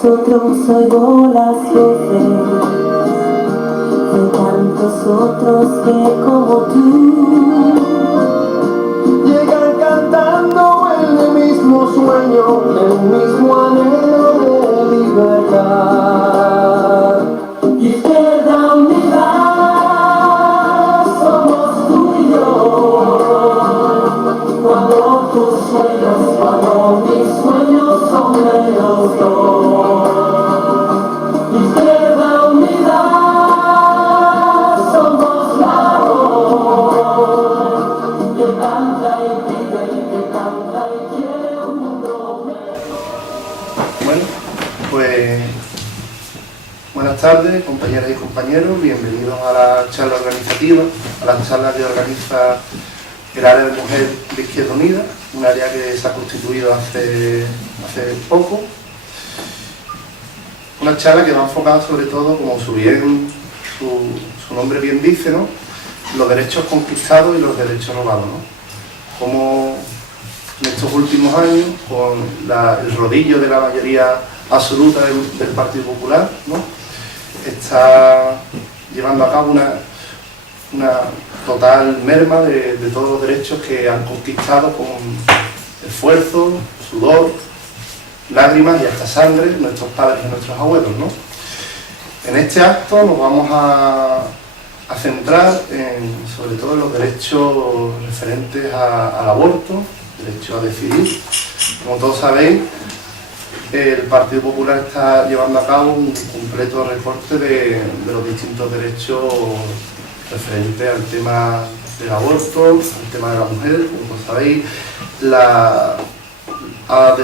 vosotros oigo las voces de tantos otros que como tú llegan cantando el mismo sueño, el mismo anhelo de libertad. Izquierda unidad, somos tú y yo. Cuando tus sueños, cuando mis sueños son de los dos. Izquierda unidad, somos la voz que canta y pide y que canta y quiere un mundo mejor. Bueno, pues buenas tardes, compañeras y compañeros, bienvenidos a la charla organizativa, a la charla que organiza el área de mujer de Izquierda Unida, un área que se ha constituido hace poco. Una charla que va enfocada sobre todo, como su nombre bien dice, ¿no?, los derechos conquistados y los derechos robados, ¿no? Como en estos últimos años, con el rodillo de la mayoría absoluta del Partido Popular, ¿no?, está llevando a cabo una total merma de todos los derechos que han conquistado con esfuerzo, sudor, lágrimas y hasta sangre nuestros padres y nuestros abuelos, ¿no? En este acto nos vamos a centrar sobre todo en los derechos referentes al aborto, derecho a decidir. Como todos sabéis, el Partido Popular está llevando a cabo un completo recorte de los distintos derechos referentes al tema del aborto, al tema de la mujer. Como sabéis, ha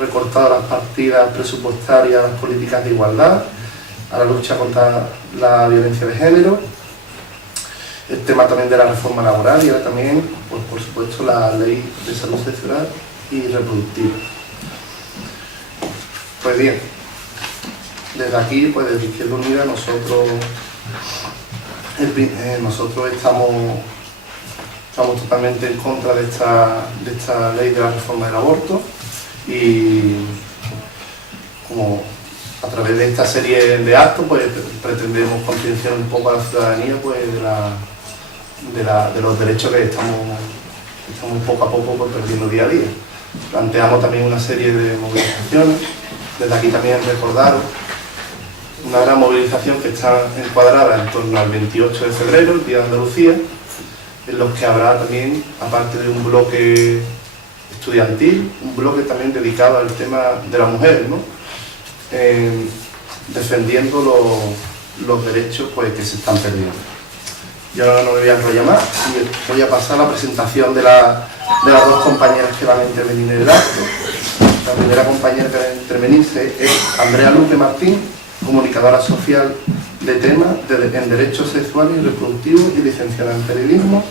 recortado las partidas presupuestarias a las políticas de igualdad, a la lucha contra la violencia de género, el tema también de la reforma laboral y ahora también, pues, por supuesto, la ley de salud sexual y reproductiva. Pues bien, desde aquí, pues desde Izquierda Unida, nosotros estamos totalmente en contra de esta ley de la reforma del aborto y como a través de esta serie de actos pues pretendemos concienciar un poco a la ciudadanía pues de los derechos que estamos poco a poco pues, perdiendo día a día. Planteamos también una serie de movilizaciones, desde aquí también recordaros una gran movilización que está encuadrada en torno al 28 de febrero, el Día de Andalucía, en los que habrá también, aparte de un bloque estudiantil, un bloque también dedicado al tema de la mujer, ¿no?, defendiendo los derechos pues, que se están perdiendo. Yo no me voy a enrollar más y voy a pasar a la presentación de las dos compañeras que van a intervenir en el acto. La primera compañera que va a intervenirse es Andrea Luque Martín, comunicadora social de temas en derechos sexuales y reproductivos y licenciada en periodismo.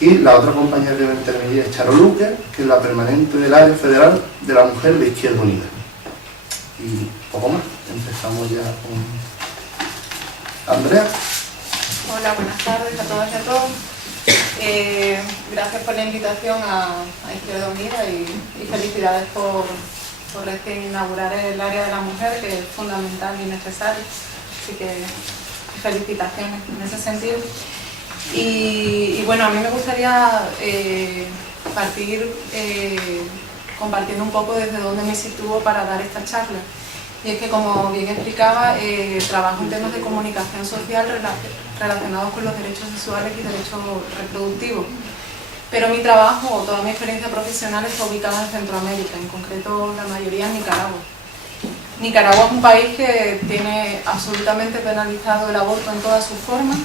Y la otra compañera que va a intervenir es Charo Luque, que es la permanente del área federal de la mujer de Izquierda Unida. Y poco más, empezamos ya con Andrea. Hola, buenas tardes a todas y a todos. Gracias por la invitación a Izquierda Unida y felicidades por recién inaugurar el área de la mujer, que es fundamental y necesario. Así que felicitaciones en ese sentido. Y bueno, a mí me gustaría partir compartiendo un poco desde dónde me sitúo para dar esta charla. Y es que, como bien explicaba, trabajo en temas de comunicación social relacionados con los derechos sexuales y derechos reproductivos. Pero mi trabajo o toda mi experiencia profesional está ubicada en Centroamérica, en concreto la mayoría en Nicaragua. Nicaragua es un país que tiene absolutamente penalizado el aborto en todas sus formas,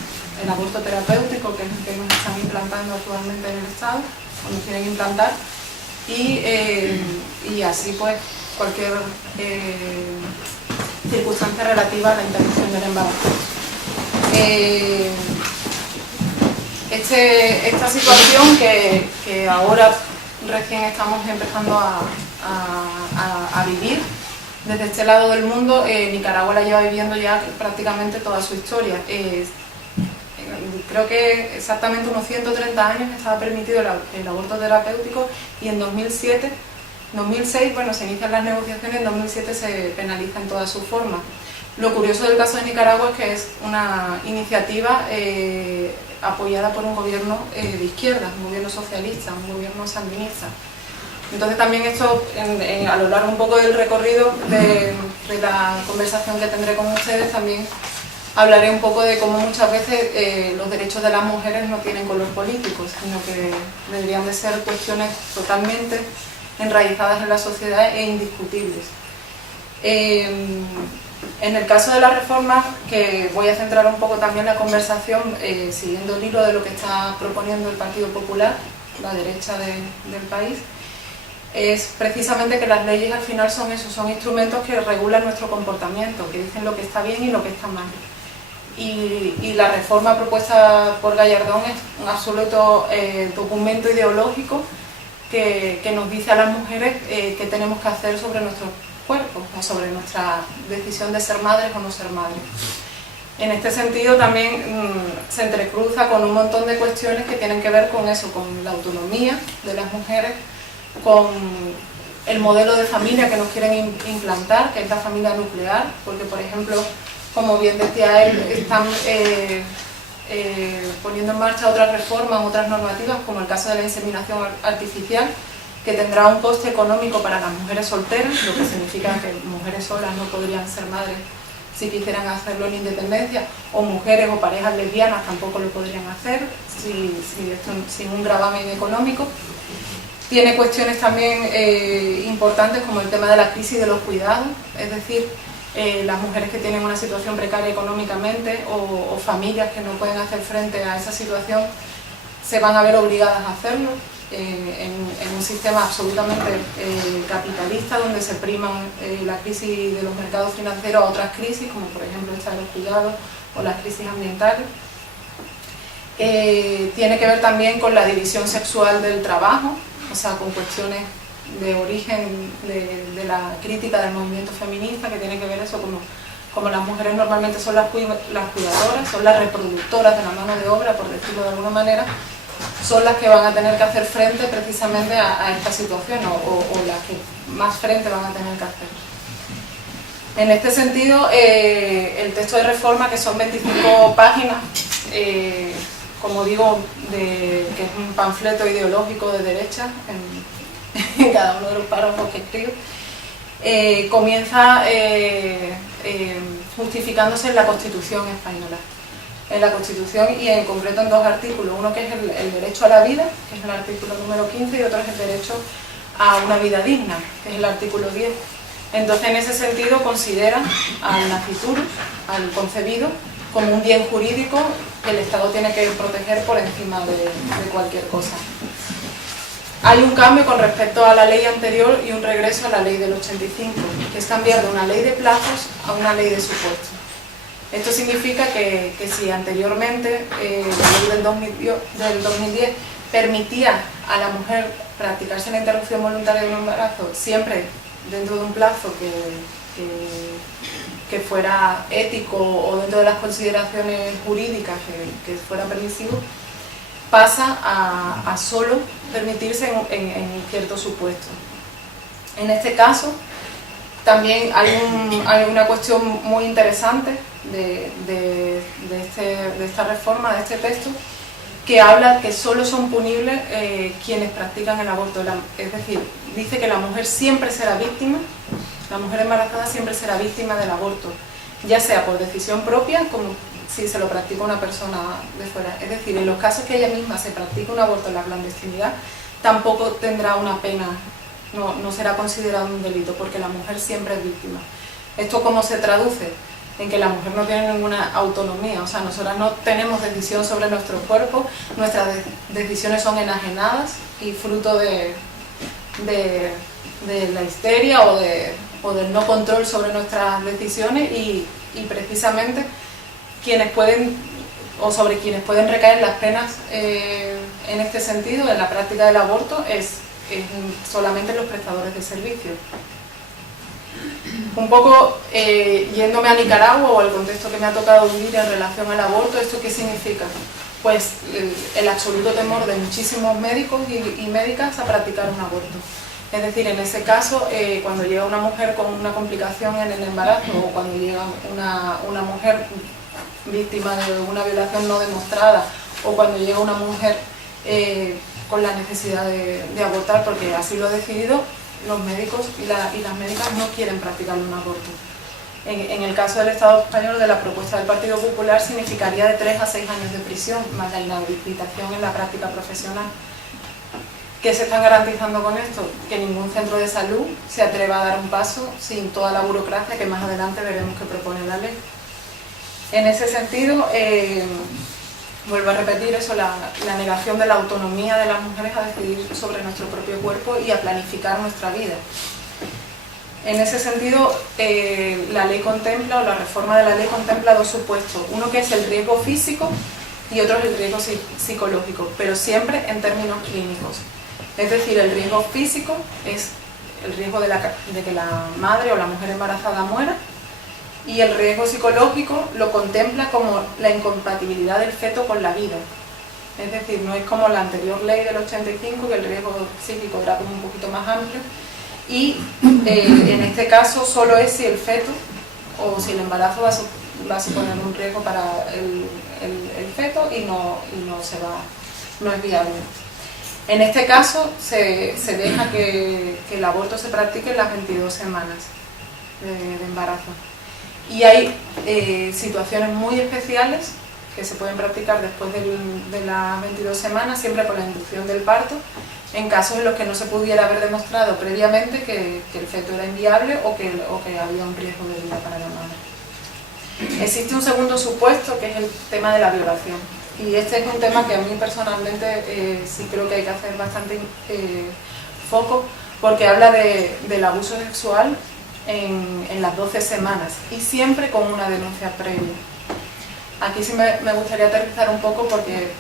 el aborto terapéutico, que es el que nos están implantando actualmente en el Estado, o nos quieren implantar, y así pues cualquier circunstancia relativa a la interrupción del embarazo. Esta situación que ahora recién estamos empezando a vivir desde este lado del mundo, Nicaragua la lleva viviendo ya prácticamente toda su historia. Creo que exactamente unos 130 años estaba permitido el aborto terapéutico y en 2007 En 2006, bueno, se inician las negociaciones, en 2007 se penaliza en toda su forma. Lo curioso del caso de Nicaragua es que es una iniciativa apoyada por un gobierno de izquierda, un gobierno socialista, un gobierno sandinista. Entonces también esto, a lo largo un poco del recorrido de la conversación que tendré con ustedes, también hablaré un poco de cómo muchas veces los derechos de las mujeres no tienen color político, sino que deberían de ser cuestiones totalmente enraizadas en la sociedad e indiscutibles. En el caso de la reforma, que voy a centrar un poco también la conversación siguiendo el hilo de lo que está proponiendo el Partido Popular, la derecha del país, es precisamente que las leyes al final son eso, son instrumentos que regulan nuestro comportamiento, que dicen lo que está bien y lo que está mal. Y la reforma propuesta por Gallardón es un absoluto documento ideológico que nos dice a las mujeres qué tenemos que hacer sobre nuestros cuerpos o sobre nuestra decisión de ser madres o no ser madres. En este sentido también se entrecruza con un montón de cuestiones que tienen que ver con eso, con la autonomía de las mujeres, con el modelo de familia que nos quieren implantar, que es la familia nuclear, porque por ejemplo, como bien decía él, están poniendo en marcha otras reformas, otras normativas, como el caso de la inseminación artificial, que tendrá un coste económico para las mujeres solteras, lo que significa que mujeres solas no podrían ser madres si quisieran hacerlo en independencia, o mujeres o parejas lesbianas tampoco lo podrían hacer sin un gravamen económico. Tiene cuestiones también importantes como el tema de la crisis de los cuidados, es decir, las mujeres que tienen una situación precaria económicamente o familias que no pueden hacer frente a esa situación se van a ver obligadas a hacerlo en un sistema absolutamente capitalista donde se priman la crisis de los mercados financieros a otras crisis, como por ejemplo esta de los cuidados o las crisis ambientales. Tiene que ver también con la división sexual del trabajo, o sea, con cuestiones de origen de la crítica del movimiento feminista, que tiene que ver eso como las mujeres normalmente son las cuidadoras, son las reproductoras de la mano de obra, por decirlo de alguna manera, son las que van a tener que hacer frente precisamente a esta situación o las que más frente van a tener que hacer. En este sentido, el texto de reforma, que son 25 páginas, como digo, que es un panfleto ideológico de derecha en cada uno de los párrafos que escribo, comienza justificándose en la Constitución española. En la Constitución y en concreto en dos artículos, uno que es el derecho a la vida, que es el artículo número 15, y otro es el derecho a una vida digna, que es el artículo 10. Entonces, en ese sentido, considera al nasciturus, al concebido, como un bien jurídico que el Estado tiene que proteger por encima de cualquier cosa. Hay un cambio con respecto a la ley anterior y un regreso a la ley del 85, que es cambiar de una ley de plazos a una ley de supuestos. Esto significa que si anteriormente la ley del 2010 permitía a la mujer practicarse la interrupción voluntaria de un embarazo siempre dentro de un plazo que fuera ético o dentro de las consideraciones jurídicas que fuera permisivo, pasa a solo permitirse en ciertos supuestos. En este caso, también hay una cuestión muy interesante de esta reforma, de este texto, que habla que solo son punibles quienes practican el aborto. Es decir, dice que la mujer siempre será víctima, la mujer embarazada siempre será víctima del aborto, ya sea por decisión propia, como si se lo practica una persona de fuera. Es decir, en los casos que ella misma se practica un aborto en la clandestinidad, tampoco tendrá una pena, no será considerado un delito, porque la mujer siempre es víctima. ¿Esto cómo se traduce? En que la mujer no tiene ninguna autonomía, o sea, nosotras no tenemos decisión sobre nuestro cuerpo, nuestras decisiones son enajenadas y fruto de la histeria o del no control sobre nuestras decisiones y precisamente quienes pueden, o sobre quienes pueden recaer las penas en este sentido, en la práctica del aborto, es solamente los prestadores de servicios. Un poco yéndome a Nicaragua o al contexto que me ha tocado vivir en relación al aborto, ¿esto qué significa? Pues el absoluto temor de muchísimos médicos y médicas a practicar un aborto. Es decir, en ese caso, cuando llega una mujer con una complicación en el embarazo o cuando llega una mujer víctima de una violación no demostrada o cuando llega una mujer con la necesidad de abortar porque así lo ha decidido, los médicos y las médicas no quieren practicar un aborto. En el caso del Estado español, de la propuesta del Partido Popular, significaría de 3 a 6 años de prisión, más la inhabilitación en la práctica profesional. ¿Qué se están garantizando con esto? Que ningún centro de salud se atreva a dar un paso sin toda la burocracia que más adelante veremos que propone la ley. En ese sentido, vuelvo a repetir eso, la negación de la autonomía de las mujeres a decidir sobre nuestro propio cuerpo y a planificar nuestra vida. En ese sentido, la ley contempla, o la reforma de la ley contempla 2 supuestos. Uno que es el riesgo físico y otro es el riesgo psicológico, pero siempre en términos clínicos. Es decir, el riesgo físico es el riesgo de que la madre o la mujer embarazada muera, y el riesgo psicológico lo contempla como la incompatibilidad del feto con la vida. Es decir, no es como la anterior ley del 85, que el riesgo psíquico era como un poquito más amplio, y en este caso solo es si el feto o si el embarazo va a suponer un riesgo para el feto y no es viable. En este caso se deja que el aborto se practique en las 22 semanas de embarazo. Y hay situaciones muy especiales que se pueden practicar después de las 22 semanas, siempre por la inducción del parto, en casos en los que no se pudiera haber demostrado previamente que el feto era inviable o que había un riesgo de vida para la madre. Existe un segundo supuesto, que es el tema de la violación. Y este es un tema que a mí personalmente sí creo que hay que hacer bastante foco, porque habla del abuso sexual en las 12 semanas y siempre con una denuncia previa. Aquí sí me gustaría aterrizar un poco porque,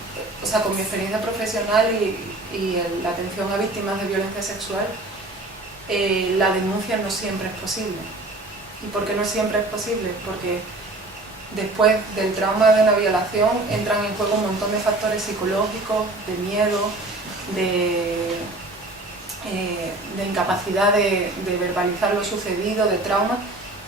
o sea, con mi experiencia profesional y la atención a víctimas de violencia sexual, la denuncia no siempre es posible. ¿Y por qué no siempre es posible? Porque después del trauma de una violación entran en juego un montón de factores psicológicos, de miedo, de incapacidad de verbalizar lo sucedido, de trauma,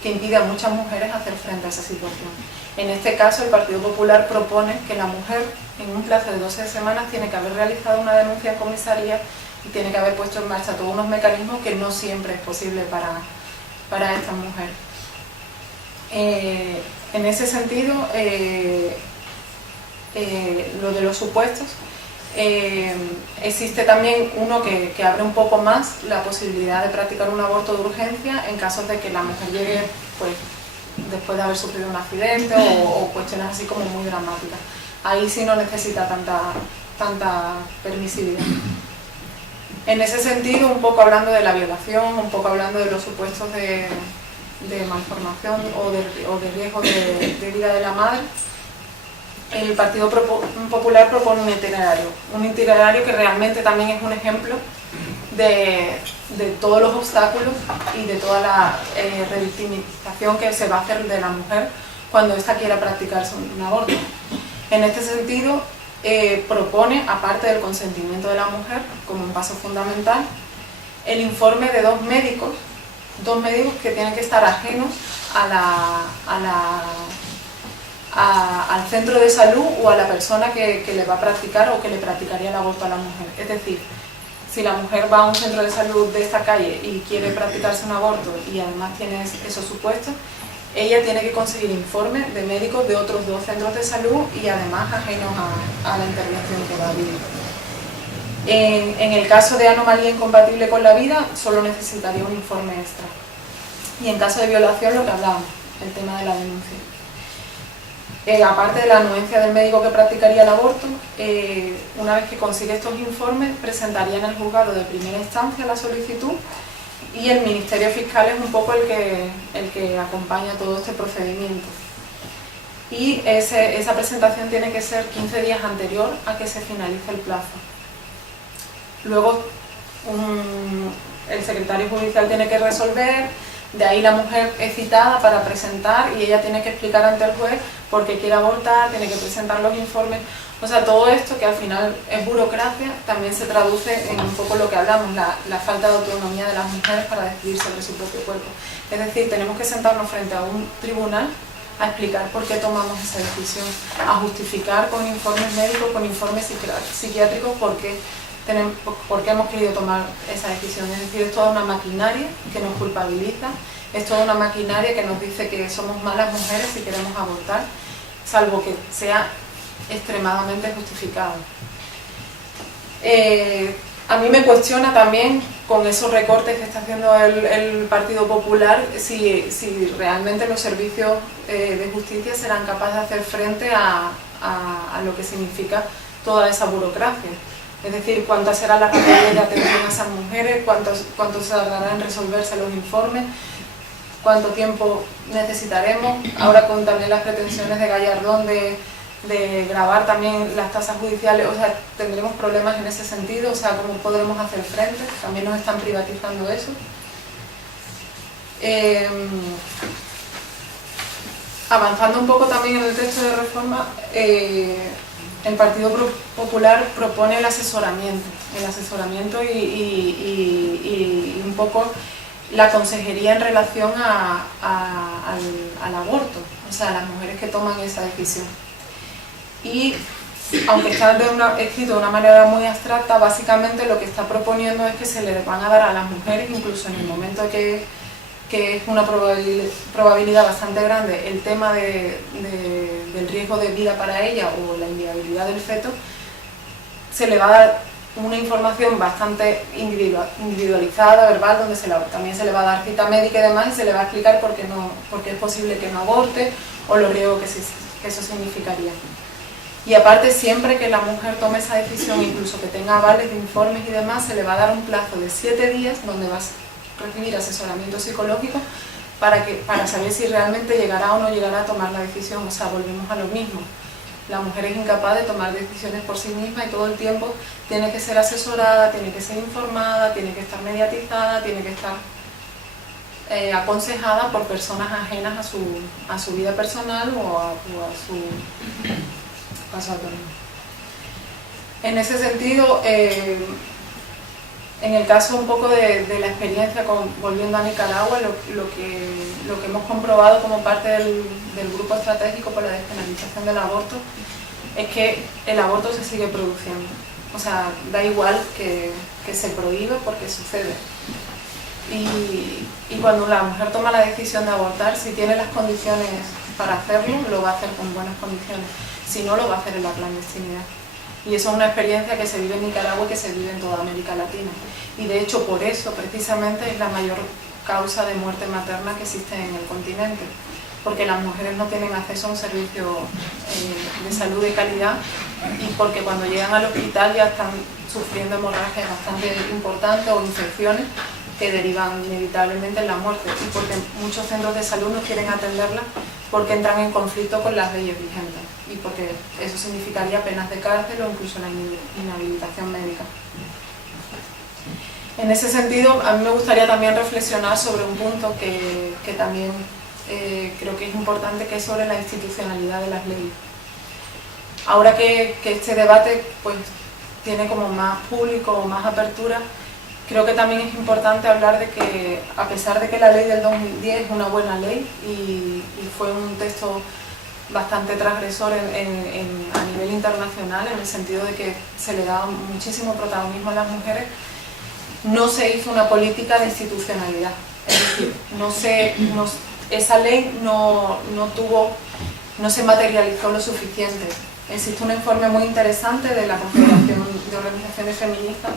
que impide a muchas mujeres hacer frente a esa situación. En este caso, el Partido Popular propone que la mujer, en un plazo de 12 semanas, tiene que haber realizado una denuncia en comisaría y tiene que haber puesto en marcha todos unos mecanismos que no siempre es posible para esta mujer. En ese sentido, lo de los supuestos, existe también uno que abre un poco más la posibilidad de practicar un aborto de urgencia en casos de que la mujer llegue pues, después de haber sufrido un accidente o cuestiones así como muy dramáticas. Ahí sí no necesita tanta permisividad. En ese sentido, un poco hablando de la violación, un poco hablando de los supuestos de malformación o de riesgo de vida de la madre, el Partido Popular propone un itinerario que realmente también es un ejemplo de todos los obstáculos y de toda la revictimización que se va a hacer de la mujer cuando ésta quiera practicarse un aborto. En este sentido, propone, aparte del consentimiento de la mujer, como un paso fundamental, el informe de dos médicos que tienen que estar ajenos al centro de salud o a la persona que le va a practicar o que le practicaría el aborto a la mujer. Es decir, si la mujer va a un centro de salud de esta calle y quiere practicarse un aborto y además tiene esos supuestos, ella tiene que conseguir informes de médicos de otros 2 centros de salud y además ajenos a la intervención que va a vivir. En el caso de anomalía incompatible con la vida, solo necesitaría un informe extra. Y en caso de violación, lo que hablábamos, el tema de la denuncia. Aparte de la anuencia del médico que practicaría el aborto, una vez que consigue estos informes, presentaría en el juzgado de primera instancia la solicitud y el Ministerio Fiscal es un poco el que acompaña todo este procedimiento. Y esa presentación tiene que ser 15 días anterior a que se finalice el plazo. Luego, el secretario judicial tiene que resolver, De ahí la mujer es citada para presentar y ella tiene que explicar ante el juez por qué quiere abortar, tiene que presentar los informes. O sea, todo esto que al final es burocracia, también se traduce en un poco lo que hablamos, la falta de autonomía de las mujeres para decidir sobre su propio cuerpo. Es decir, tenemos que sentarnos frente a un tribunal a explicar por qué tomamos esa decisión, a justificar con informes médicos, con informes psiquiátricos por qué hemos querido tomar esa decisión. Es decir, es toda una maquinaria que nos culpabiliza, es toda una maquinaria que nos dice que somos malas mujeres si queremos abortar, salvo que sea extremadamente justificado. A mí me cuestiona también, con esos recortes que está haciendo el Partido Popular, si realmente los servicios de justicia serán capaces de hacer frente a lo que significa toda esa burocracia. Es decir, cuántas serán las rapidez de atención a esas mujeres, cuánto se tardará en resolverse los informes, cuánto tiempo necesitaremos, ahora con también las pretensiones de Gallardón de grabar también las tasas judiciales, o sea, tendremos problemas en ese sentido, o sea, cómo podremos hacer frente, también nos están privatizando eso. Avanzando un poco también en el texto de reforma, el Partido Popular propone el asesoramiento y un poco la consejería en relación al aborto, o sea, a las mujeres que toman esa decisión. Y aunque está escrito de una manera muy abstracta, básicamente lo que está proponiendo es que se le van a dar a las mujeres, incluso en el momento que es una probabilidad bastante grande, el tema del riesgo de vida para ella o la inviabilidad del feto, se le va a dar una información bastante individualizada, verbal, donde también se le va a dar cita médica y demás, y se le va a explicar por qué es posible que no aborte o los riesgos que eso significaría. Y aparte, siempre que la mujer tome esa decisión, incluso que tenga avales de informes y demás, se le va a dar un plazo de 7 días donde va a recibir asesoramiento psicológico para saber si realmente llegará o no llegará a tomar la decisión. O sea, volvemos a lo mismo. La mujer es incapaz de tomar decisiones por sí misma y todo el tiempo tiene que ser asesorada, tiene que ser informada, tiene que estar mediatizada, tiene que estar aconsejada por personas ajenas a su vida personal o a su autonomía. En ese sentido, en el caso un poco de la experiencia volviendo a Nicaragua, lo que hemos comprobado como parte del grupo estratégico por la despenalización del aborto es que el aborto se sigue produciendo. O sea, da igual que se prohíba porque sucede. Y cuando la mujer toma la decisión de abortar, si tiene las condiciones para hacerlo, lo va a hacer con buenas condiciones. Si no, lo va a hacer en la clandestinidad. Y eso es una experiencia que se vive en Nicaragua y que se vive en toda América Latina. Y de hecho, por eso, precisamente, es la mayor causa de muerte materna que existe en el continente. Porque las mujeres no tienen acceso a un servicio de salud de calidad y porque cuando llegan al hospital ya están sufriendo hemorragias bastante importantes o infecciones que derivan inevitablemente en la muerte. Y porque muchos centros de salud no quieren atenderlas porque entran en conflicto con las leyes vigentes y porque eso significaría penas de cárcel o incluso la inhabilitación médica. En ese sentido, a mí me gustaría también reflexionar sobre un punto que también creo que es importante, que es sobre la institucionalidad de las leyes. Ahora que este debate pues, tiene como más público o más apertura, creo que también es importante hablar de que, a pesar de que la ley del 2010 es una buena ley y fue un texto bastante transgresor a nivel internacional, en el sentido de que se le da muchísimo protagonismo a las mujeres, no se hizo una política de institucionalidad. Es decir, esa ley no se materializó lo suficiente. Existe un informe muy interesante de la Confederación de Organizaciones Feministas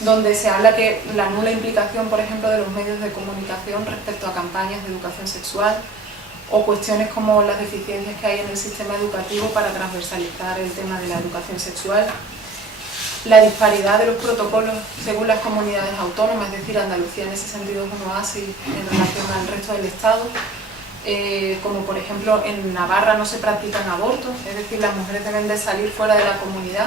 donde se habla que la nula implicación, por ejemplo, de los medios de comunicación respecto a campañas de educación sexual o cuestiones como las deficiencias que hay en el sistema educativo para transversalizar el tema de la educación sexual, la disparidad de los protocolos según las comunidades autónomas, es decir, Andalucía en ese sentido es un oasis en relación al resto del Estado, como por ejemplo en Navarra no se practican abortos, es decir, las mujeres deben de salir fuera de la comunidad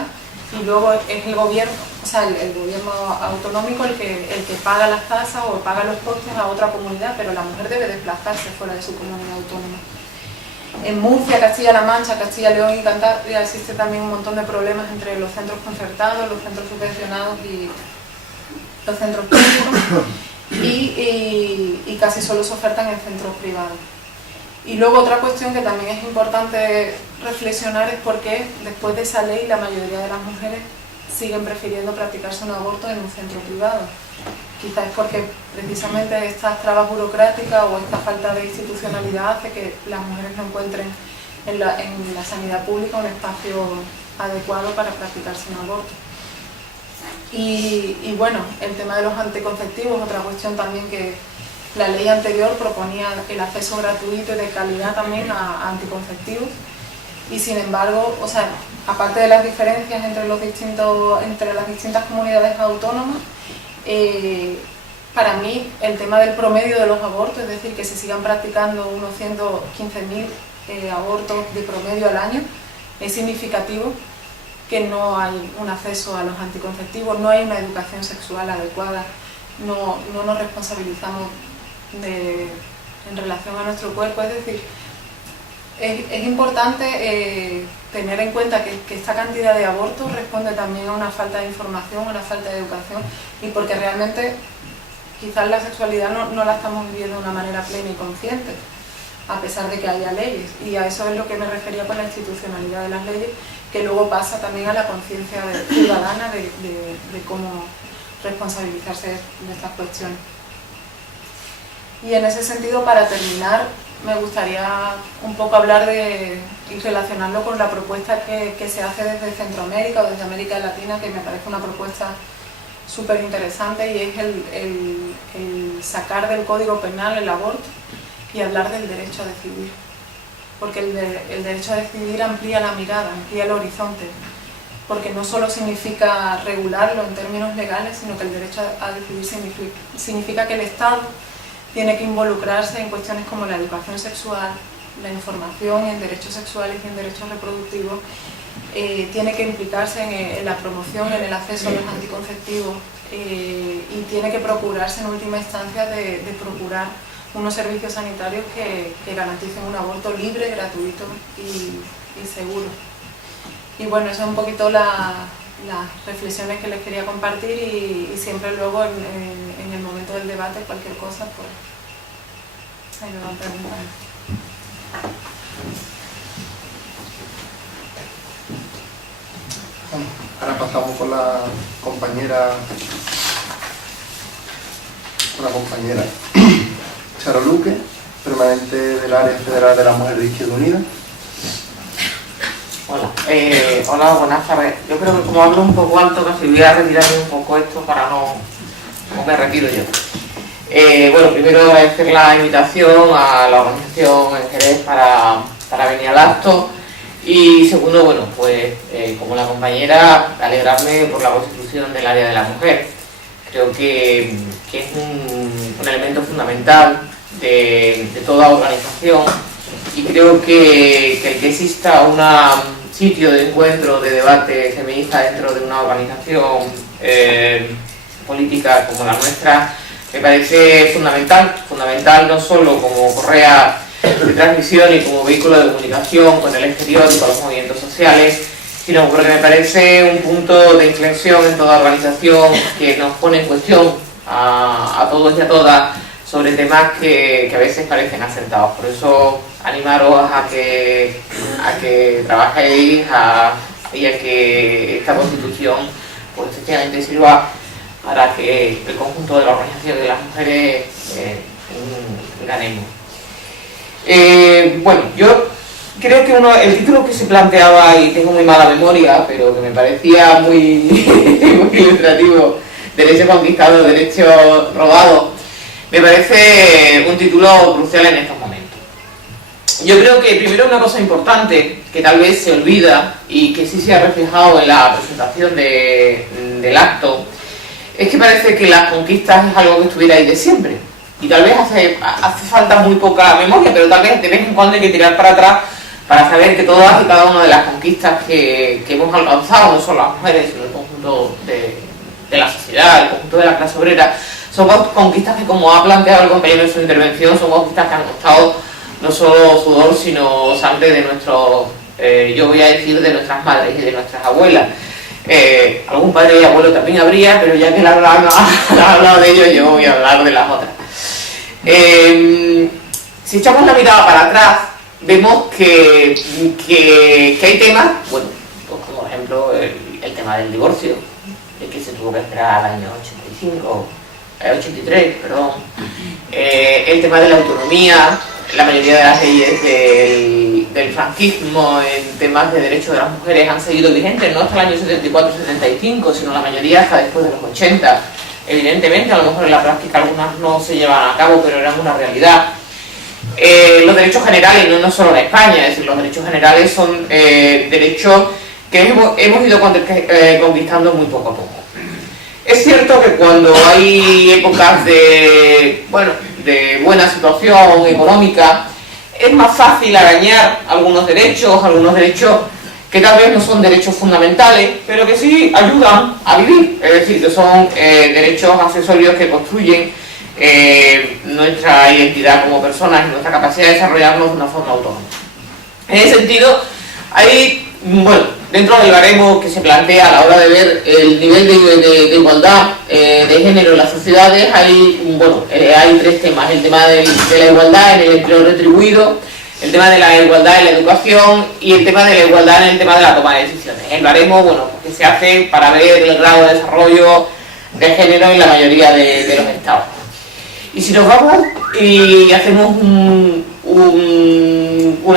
y luego es el gobierno, o sea, el gobierno autonómico el que paga las tasas o paga los costes a otra comunidad, pero la mujer debe desplazarse fuera de su comunidad autónoma. En Murcia, Castilla-La Mancha, Castilla-León y Cantabria existe también un montón de problemas entre los centros concertados, los centros subvencionados y los centros públicos, y casi solo se ofertan en centros privados. Y luego otra cuestión que también es importante reflexionar es por qué después de esa ley la mayoría de las mujeres siguen prefiriendo practicarse un aborto en un centro privado. Quizás es porque precisamente estas trabas burocráticas o esta falta de institucionalidad hace que las mujeres no encuentren en la sanidad pública un espacio adecuado para practicarse un aborto. Y bueno, el tema de los anticonceptivos, otra cuestión también que la ley anterior proponía el acceso gratuito y de calidad también a anticonceptivos, y sin embargo, o sea, aparte de las diferencias entre las distintas comunidades autónomas, para mí el tema del promedio de los abortos, es decir, que se sigan practicando unos 115.000 abortos de promedio al año, es significativo que no hay un acceso a los anticonceptivos, no hay una educación sexual adecuada, no nos responsabilizamos en relación a nuestro cuerpo. Es decir, es importante tener en cuenta que esta cantidad de abortos responde también a una falta de información, a una falta de educación, y porque realmente quizás la sexualidad no la estamos viviendo de una manera plena y consciente, a pesar de que haya leyes, y a eso es lo que me refería con la institucionalidad de las leyes, que luego pasa también a la conciencia ciudadana de cómo responsabilizarse de estas cuestiones. Y en ese sentido, para terminar, me gustaría un poco hablar y relacionarlo con la propuesta que se hace desde Centroamérica o desde América Latina, que me parece una propuesta súper interesante, y es el sacar del Código Penal el aborto y hablar del derecho a decidir. Porque el derecho a decidir amplía la mirada, amplía el horizonte, porque no solo significa regularlo en términos legales, sino que el derecho a decidir significa que el Estado tiene que involucrarse en cuestiones como la educación sexual, la información en derechos sexuales y en derechos reproductivos, tiene que implicarse en la promoción, en el acceso a los anticonceptivos, y tiene que procurarse en última instancia de procurar unos servicios sanitarios que garanticen un aborto libre, gratuito y seguro. Y bueno, eso es un poquito las reflexiones que les quería compartir, y siempre luego en el momento del debate, cualquier cosa, pues ahí me van preguntando. Ahora pasamos con la compañera Charo Luque, permanente del Área Federal de la Mujer de Izquierda Unida. Hola, hola, buenas tardes. Yo creo que como hablo un poco alto, casi voy a retirarme un poco esto para no me retiro yo. Bueno, primero agradecer la invitación a la organización en Jerez para venir al acto, y segundo, bueno, pues como la compañera, alegrarme por la constitución del área de la mujer. Creo que es un elemento fundamental de toda organización, y creo que el que exista un sitio de encuentro, de debate feminista dentro de una organización política como la nuestra, me parece fundamental no solo como correa de transmisión y como vehículo de comunicación con el exterior y con los movimientos sociales, sino porque me parece un punto de inflexión en toda organización que nos pone en cuestión a todos y a todas sobre temas que a veces parecen asentados. Por eso animaros a que trabajéis y a que esta constitución pues efectivamente sirva para que el conjunto de la organización de las mujeres ganemos. Bueno, yo creo que el título que se planteaba, y tengo muy mala memoria, pero que me parecía muy ilustrativo, derecho conquistado, derecho robado, me parece un título crucial en estos momentos. Yo creo que primero una cosa importante que tal vez se olvida y que sí se ha reflejado en la presentación del acto, es que parece que las conquistas es algo que estuviera ahí de siempre, y tal vez hace falta muy poca memoria, pero tal vez de vez en cuando hay que tirar para atrás para saber que todas y cada una de las conquistas que hemos alcanzado, no solo las mujeres, sino el conjunto de la sociedad, el conjunto de la clase obrera, son conquistas que, como ha planteado el compañero en su intervención, son conquistas que han costado no solo sudor, sino sangre de nuestros, yo voy a decir, de nuestras madres y de nuestras abuelas. Algún padre y abuelo también habría, pero ya que él ha hablado de ello, yo voy a hablar de las otras. Si echamos la mirada para atrás, vemos que hay temas, bueno, pues como por ejemplo el tema del divorcio, de que se tuvo que esperar al año 83, perdón, el tema de la autonomía, la mayoría de las leyes del franquismo en temas de derechos de las mujeres han seguido vigentes, no hasta el año 74-75, sino la mayoría hasta después de los 80. Evidentemente, a lo mejor en la práctica algunas no se llevan a cabo, pero eran una realidad. Los derechos generales, no solo en España, es decir, los derechos generales son derechos que hemos ido conquistando muy poco a poco. Es cierto que cuando hay épocas de buena situación económica, es más fácil arañar algunos derechos que tal vez no son derechos fundamentales, pero que sí ayudan a vivir, es decir, que son derechos accesorios que construyen nuestra identidad como personas y nuestra capacidad de desarrollarnos de una forma autónoma. En ese sentido, hay, dentro del baremo que se plantea a la hora de ver el nivel de igualdad de género en las sociedades, hay tres temas: el tema de la igualdad en el empleo retribuido, el tema de la igualdad en la educación y el tema de la igualdad en el tema de la toma de decisiones. El baremo, que se hace para ver el grado de desarrollo de género en la mayoría de los estados. Y si nos vamos y hacemos un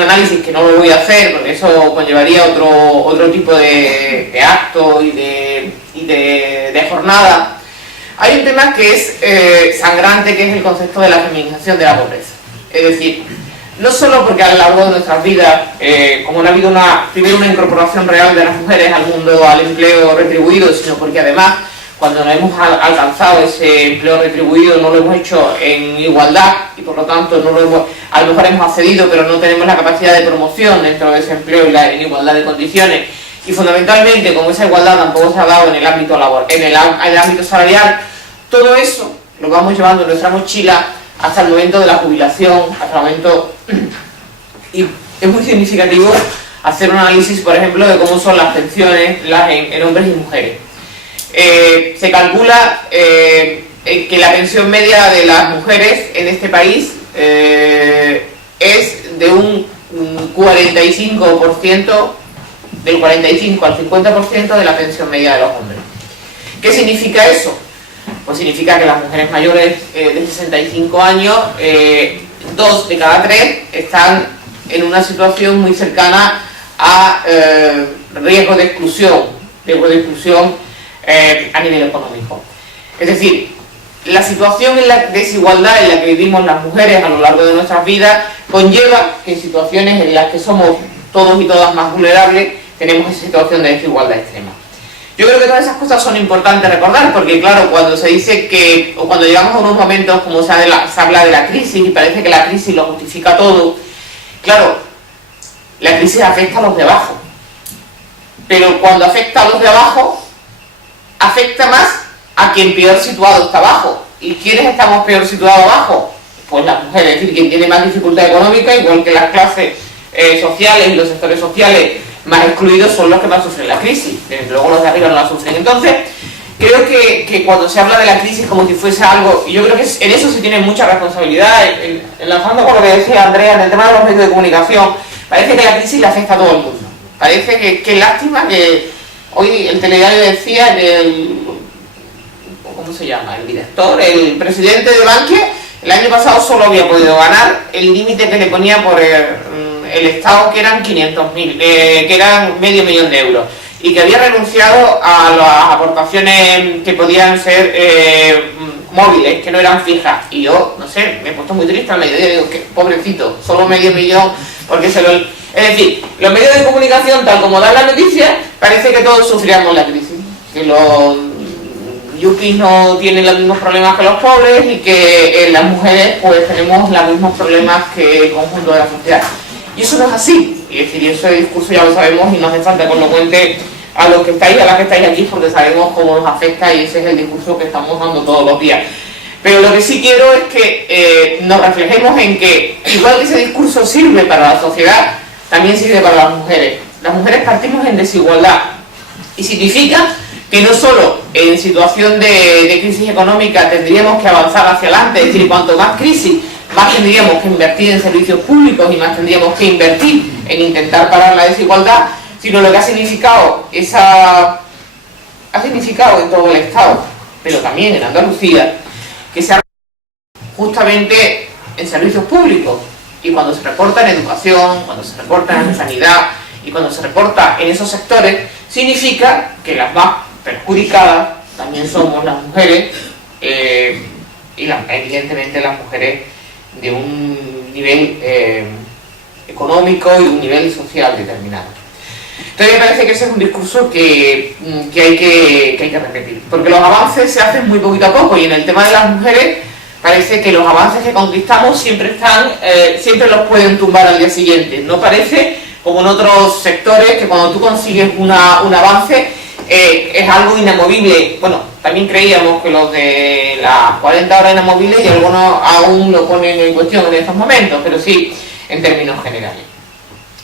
análisis, que no lo voy a hacer porque eso conllevaría otro tipo de acto y de jornada, hay un tema que es sangrante, que es el concepto de la feminización de la pobreza. Es decir, no solo porque a lo largo de nuestras vidas, como no ha habido primero una incorporación real de las mujeres al mundo, al empleo retribuido, sino porque además, cuando no hemos alcanzado ese empleo retribuido, no lo hemos hecho en igualdad y por lo tanto a lo mejor hemos accedido, pero no tenemos la capacidad de promoción dentro de ese empleo en igualdad de condiciones. Y fundamentalmente, como esa igualdad tampoco se ha dado en el ámbito en el ámbito salarial, todo eso lo vamos llevando en nuestra mochila hasta el momento de la jubilación, hasta el momento. Y es muy significativo hacer un análisis, por ejemplo, de cómo son las pensiones en hombres y mujeres. Se calcula que la pensión media de las mujeres en este país es de un 45%, del 45 al 50% de la pensión media de los hombres. ¿Qué significa eso? Pues significa que las mujeres mayores de 65 años, 2 de cada 3 están en una situación muy cercana a riesgo de exclusión a nivel económico. Es decir, la situación en la desigualdad en la que vivimos las mujeres a lo largo de nuestras vidas conlleva que en situaciones en las que somos todos y todas más vulnerables tenemos esa situación de desigualdad extrema. Yo creo que todas esas cosas son importantes recordar, porque claro, cuando se dice o cuando llegamos a unos momentos como se habla de la crisis y parece que la crisis lo justifica todo, claro, la crisis afecta a los de abajo, pero cuando afecta a los de abajo, afecta más a quien peor situado está abajo. ¿Y quiénes estamos peor situados abajo? Pues las mujeres, es decir, quien tiene más dificultad económica, igual que las clases sociales y los sectores sociales más excluidos son los que más sufren la crisis, luego los de arriba no la sufren. Entonces, creo que cuando se habla de la crisis como si fuese algo, y yo creo que en eso se tiene mucha responsabilidad, enlazando con lo que decía Andrea en el tema de los medios de comunicación, parece que la crisis le afecta a todo el mundo. Parece que lástima que hoy el telediario decía, ¿cómo se llama? El director, el presidente de Bankia, el año pasado solo había podido ganar el límite que le ponía por el Estado, que eran 500.000, que eran $500.000 euros, y que había renunciado a las aportaciones que podían ser móviles, que no eran fijas. Y yo, no sé, me he puesto muy triste a la idea, digo, que pobrecito, solo $500.000, porque se lo... Es decir, los medios de comunicación, tal como dan la noticia, parece que todos sufríamos la crisis, que los yuppies no tienen los mismos problemas que los pobres y que las mujeres pues tenemos los mismos problemas que el conjunto de la sociedad. Y eso no es así. Y es decir, ese discurso ya lo sabemos y no hace falta que os lo cuente a los que estáis, a las que estáis aquí, porque sabemos cómo nos afecta y ese es el discurso que estamos dando todos los días. Pero lo que sí quiero es que nos reflejemos en que, igual que ese discurso sirve para la sociedad, también sirve para las mujeres. Las mujeres partimos en desigualdad y significa que no solo en situación de crisis económica tendríamos que avanzar hacia adelante, es decir, cuanto más crisis, más tendríamos que invertir en servicios públicos y más tendríamos que invertir en intentar parar la desigualdad, sino lo que ha significado en todo el Estado, pero también en Andalucía, que se ha justamente en servicios públicos, y cuando se recorta en educación, cuando se recorta en sanidad y cuando se recorta en esos sectores, significa que las más perjudicadas también somos las mujeres evidentemente las mujeres de un nivel económico y un nivel social determinado. Entonces me parece que ese es un discurso que hay que repetir, porque los avances se hacen muy poquito a poco, y en el tema de las mujeres parece que los avances que conquistamos siempre los pueden tumbar al día siguiente. No parece como en otros sectores que cuando tú consigues un avance es algo inamovible. Bueno, también creíamos que los de las 40 horas inamovibles y algunos aún lo ponen en cuestión en estos momentos, pero sí en términos generales.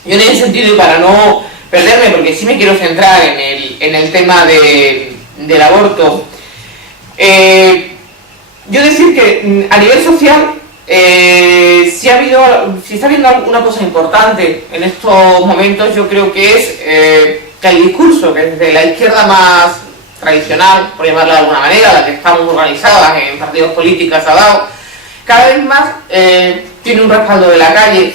Yo en ese sentido, y para no perderme, porque sí me quiero centrar en el tema del aborto, yo decir que a nivel social si está habiendo alguna cosa importante en estos momentos, yo creo que es que el discurso que desde la izquierda más tradicional, por llamarlo de alguna manera, la que estamos organizadas en partidos políticos ha dado, cada vez más tiene un respaldo de la calle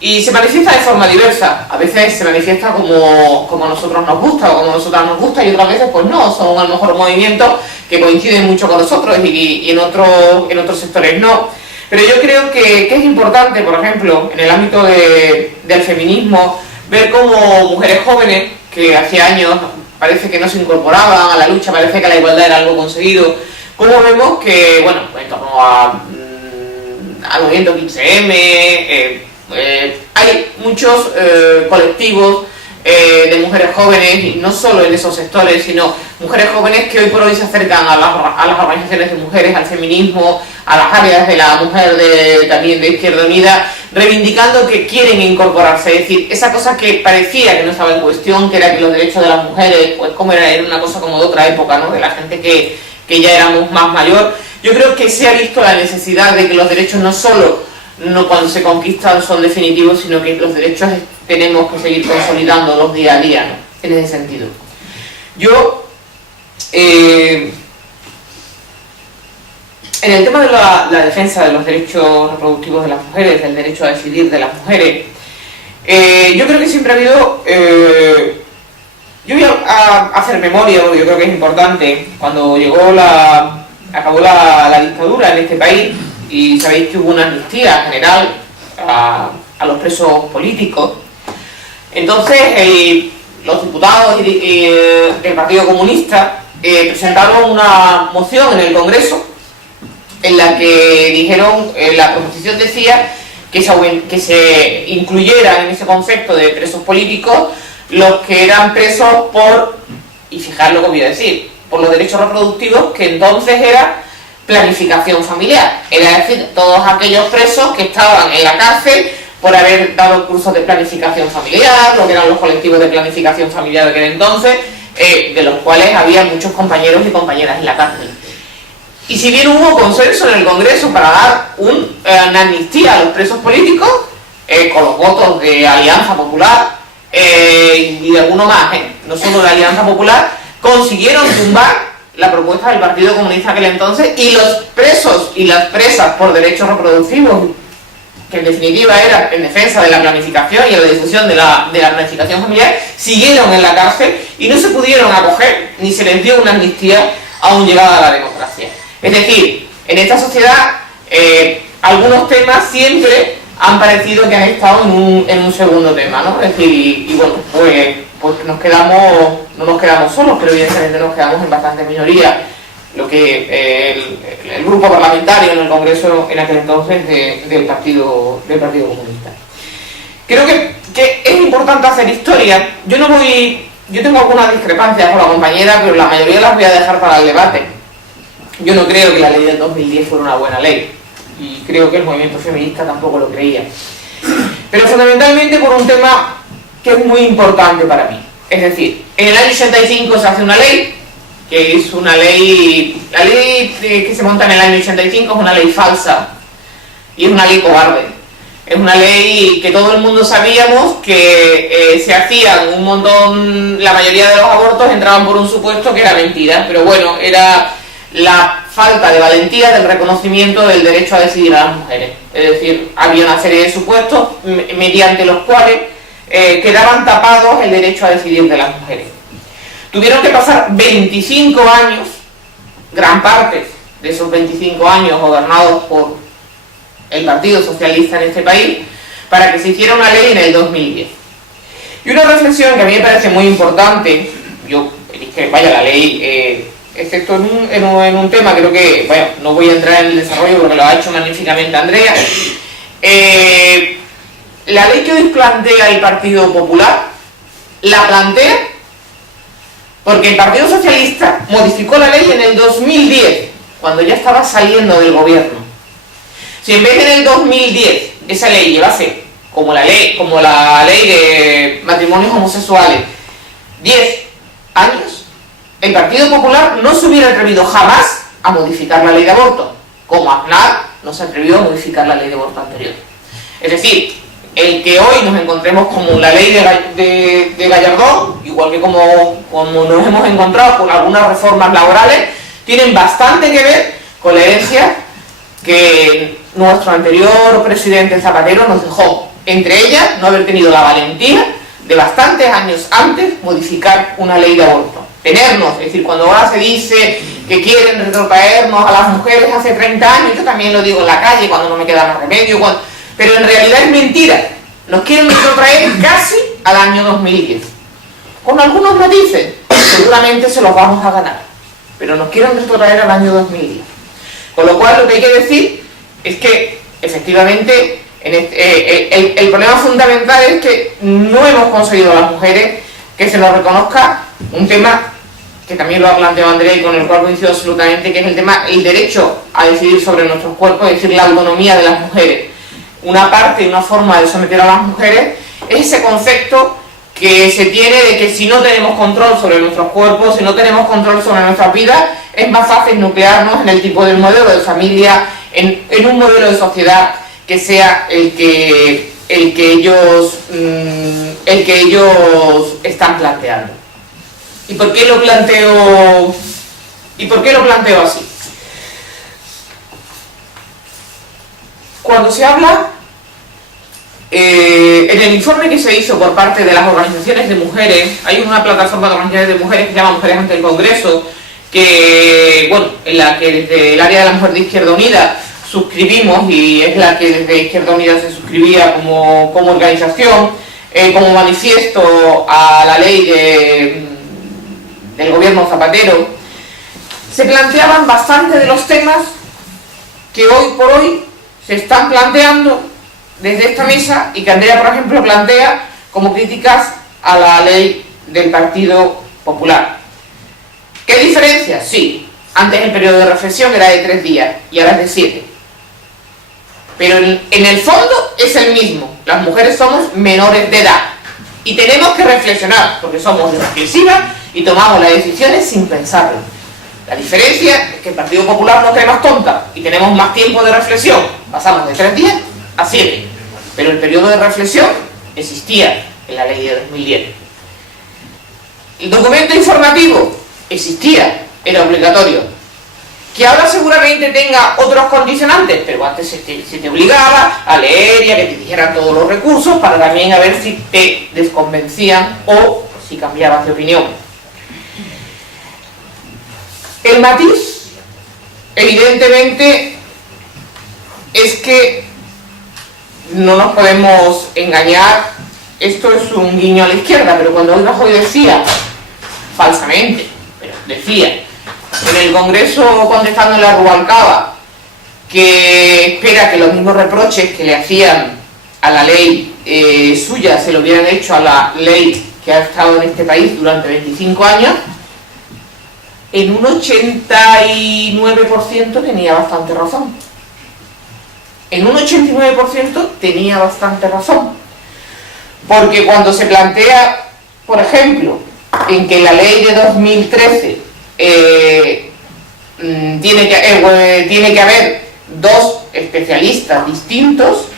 y se manifiesta de forma diversa. A veces se manifiesta como a nosotros nos gusta o como a nosotras nos gusta, y otras veces pues no, son a lo mejor movimientos que coinciden mucho con nosotros y en otros sectores no. Pero yo creo que es importante, por ejemplo, en el ámbito del feminismo, ver cómo mujeres jóvenes que hacía años parece que no se incorporaban a la lucha, parece que la igualdad era algo conseguido, cómo vemos que, bueno, en torno al movimiento 15M, hay muchos colectivos de mujeres jóvenes, y no solo en esos sectores, sino mujeres jóvenes que hoy por hoy se acercan a las organizaciones de mujeres, al feminismo, a las áreas de la mujer también de Izquierda Unida, reivindicando que quieren incorporarse. Es decir, esa cosa que parecía que no estaba en cuestión, que era que los derechos de las mujeres, pues como era una cosa como de otra época, ¿no? De la gente que ya éramos más mayor. Yo creo que se ha visto la necesidad de que los derechos no solo cuando se conquistan son definitivos, sino que los derechos tenemos que seguir consolidándolos día a día, ¿no? En ese sentido. Yo, en el tema de la defensa de los derechos reproductivos de las mujeres, del derecho a decidir de las mujeres, yo creo que siempre ha habido... yo voy a hacer memoria, porque yo creo que es importante. Cuando acabó la dictadura en este país, y sabéis que hubo una amnistía general a los presos políticos, entonces los diputados del Partido Comunista presentaron una moción en el Congreso en la que dijeron, la proposición decía que se incluyeran en ese concepto de presos políticos los que eran presos y fijaros lo que voy a decir, por los derechos reproductivos, que entonces era planificación familiar, era decir, todos aquellos presos que estaban en la cárcel por haber dado cursos de planificación familiar, lo que eran los colectivos de planificación familiar de aquel entonces, de los cuales había muchos compañeros y compañeras en la cárcel. Y si bien hubo consenso en el Congreso para dar una amnistía a los presos políticos, con los votos de Alianza Popular y de alguno más, no solo de Alianza Popular, consiguieron tumbar la propuesta del Partido Comunista aquel entonces, y los presos y las presas por derechos reproductivos, que en definitiva eran en defensa de la planificación y la difusión de la planificación familiar, siguieron en la cárcel y no se pudieron acoger, ni se les dio una amnistía aún llegada a la democracia. Es decir, en esta sociedad algunos temas siempre han parecido que han estado en un segundo tema, ¿no? Es decir, y bueno, pues no nos quedamos solos, pero evidentemente nos quedamos en bastante minoría, lo que el grupo parlamentario en el Congreso en aquel entonces del Partido Comunista. Creo que que es importante hacer historia. Yo tengo algunas discrepancias con la compañera, pero la mayoría las voy a dejar para el debate. Yo no creo que la ley del 2010 fuera una buena ley, y creo que el movimiento feminista tampoco lo creía. Pero fundamentalmente por un tema que es muy importante para mí. Es decir, en el año 85 se hace una ley, que es una ley... La ley que se monta en el año 85 es una ley falsa, y es una ley cobarde. Es una ley que todo el mundo sabíamos que se hacían un montón, la mayoría de los abortos entraban por un supuesto que era mentira, pero bueno, era la falta de valentía del reconocimiento del derecho a decidir a las mujeres. Es decir, había una serie de supuestos mediante los cuales quedaban tapados el derecho a decidir de las mujeres. Tuvieron que pasar 25 años, gran parte de esos 25 años gobernados por el Partido Socialista en este país, para que se hiciera una ley en el 2010. Y una reflexión que a mí me parece muy importante, la ley, excepto en un tema, creo que, bueno, no voy a entrar en el desarrollo porque lo ha hecho magníficamente Andrea, la ley que hoy plantea el Partido Popular, la plantea porque el Partido Socialista modificó la ley en el 2010, cuando ya estaba saliendo del gobierno. Si en vez de en el 2010 esa ley llevase, como la ley de matrimonios homosexuales, 10 años, el Partido Popular no se hubiera atrevido jamás a modificar la ley de aborto, como Aznar no se atrevió a modificar la ley de aborto anterior. Es decir, el que hoy nos encontremos como la ley de Gallardón, igual que como nos hemos encontrado con algunas reformas laborales, tienen bastante que ver con la herencia que nuestro anterior presidente Zapatero nos dejó, entre ellas no haber tenido la valentía de bastantes años antes modificar una ley de aborto. Tenernos, es decir, cuando ahora se dice que quieren retrotraernos a las mujeres hace 30 años, yo también lo digo en la calle cuando no me queda más remedio, pero en realidad es mentira. Nos quieren retrotraer casi al año 2010, con algunos matices, seguramente se los vamos a ganar, pero nos quieren retrotraer al año 2010. Con lo cual lo que hay que decir es que efectivamente el problema fundamental es que no hemos conseguido a las mujeres que se nos reconozca un tema que también lo ha planteado Andrea y con el cual coincido absolutamente, que es el derecho a decidir sobre nuestros cuerpos, es decir, la autonomía de las mujeres. Una parte y una forma de someter a las mujeres es ese concepto que se tiene de que si no tenemos control sobre nuestros cuerpos, si no tenemos control sobre nuestras vidas, es más fácil nuclearnos en el tipo de modelo de familia, en un modelo de sociedad que sea el que ellos están planteando. ¿Y por qué lo planteo así? Cuando se habla en el informe que se hizo por parte de las organizaciones de mujeres, hay una plataforma de organizaciones de mujeres que se llama Mujeres ante el Congreso, en la que desde el área de la mujer de Izquierda Unida suscribimos, y es la que desde Izquierda Unida se suscribía como organización, como manifiesto a la ley del gobierno Zapatero. Se planteaban bastante de los temas que hoy por hoy se están planteando desde esta mesa y que Andrea, por ejemplo, plantea como críticas a la ley del Partido Popular. ¿Qué diferencia? Sí, antes el periodo de reflexión era de 3 días y ahora es de 7. Pero en el fondo es el mismo. Las mujeres somos menores de edad y tenemos que reflexionar porque somos reflexivas y tomamos las decisiones sin pensarlo. La diferencia es que el Partido Popular nos cree más tonta y tenemos más tiempo de reflexión. Pasamos de 3 días a 7. Pero el periodo de reflexión existía en la ley de 2010. El documento informativo existía, era obligatorio. Que ahora seguramente tenga otros condicionantes, pero antes se te obligaba a leer y a que te dijeran todos los recursos para también a ver si te desconvencían o si cambiabas de opinión. El matiz, evidentemente, es que no nos podemos engañar. Esto es un guiño a la izquierda, pero cuando hoy Rajoy decía, falsamente, pero decía, en el Congreso contestándole a Rubalcaba, que espera que los mismos reproches que le hacían a la ley suya se lo hubieran hecho a la ley que ha estado en este país durante 25 años, en un 89% tenía bastante razón. En un 89% tenía bastante razón. Porque cuando se plantea, por ejemplo, en que la ley de 2013 tiene que haber 2 especialistas distintos,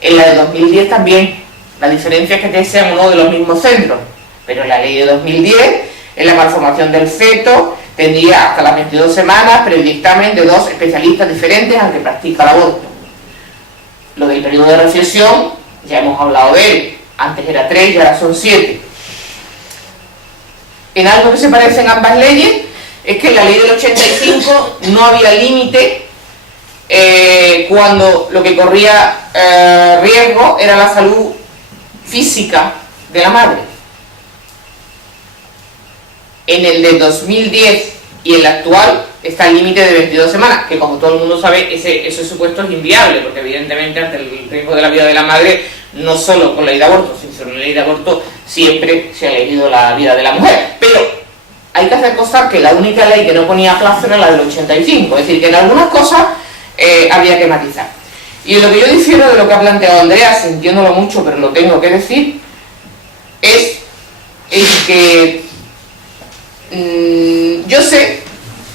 en la de 2010 también. La diferencia es que sean uno de los mismos centros, pero en la ley de 2010, en la malformación del feto, tendría hasta las 22 semanas, pero el dictamen de 2 especialistas diferentes al que practica el aborto. Lo del periodo de reflexión, ya hemos hablado de él, antes era 3 y ahora son 7. En algo que se parecen ambas leyes es que en la ley del 85 no había límite cuando lo que corría riesgo era la salud física de la madre. En el de 2010 y el actual está el límite de 22 semanas, que como todo el mundo sabe, ese supuesto es inviable, porque evidentemente ante el riesgo de la vida de la madre, no solo con la ley de aborto, sino con la ley de aborto siempre se ha elegido la vida de la mujer. Pero hay que hacer constar que la única ley que no ponía plazo era la del 85, es decir, que en algunas cosas había que matizar. Y lo que yo difiero de lo que ha planteado Andrea, sintiéndolo mucho, pero lo tengo que decir, es el que yo sé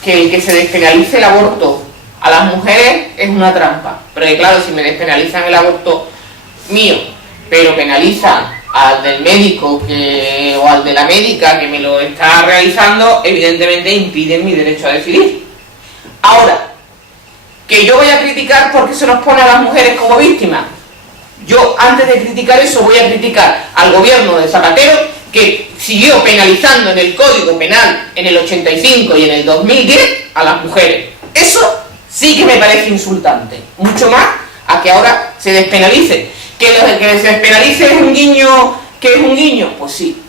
que el que se despenalice el aborto a las mujeres es una trampa, pero que claro, si me despenalizan el aborto mío, pero penalizan al del médico o al de la médica que me lo está realizando, evidentemente impiden mi derecho a decidir. Ahora, que yo voy a criticar porque se nos pone a las mujeres como víctimas, yo antes de criticar eso voy a criticar al gobierno de Zapatero, que siguió penalizando en el Código Penal en el 85 y en el 2010 a las mujeres. Eso sí que me parece insultante, mucho más a que ahora se despenalice. Que lo que se despenalice es un guiño, que es un guiño, pues sí,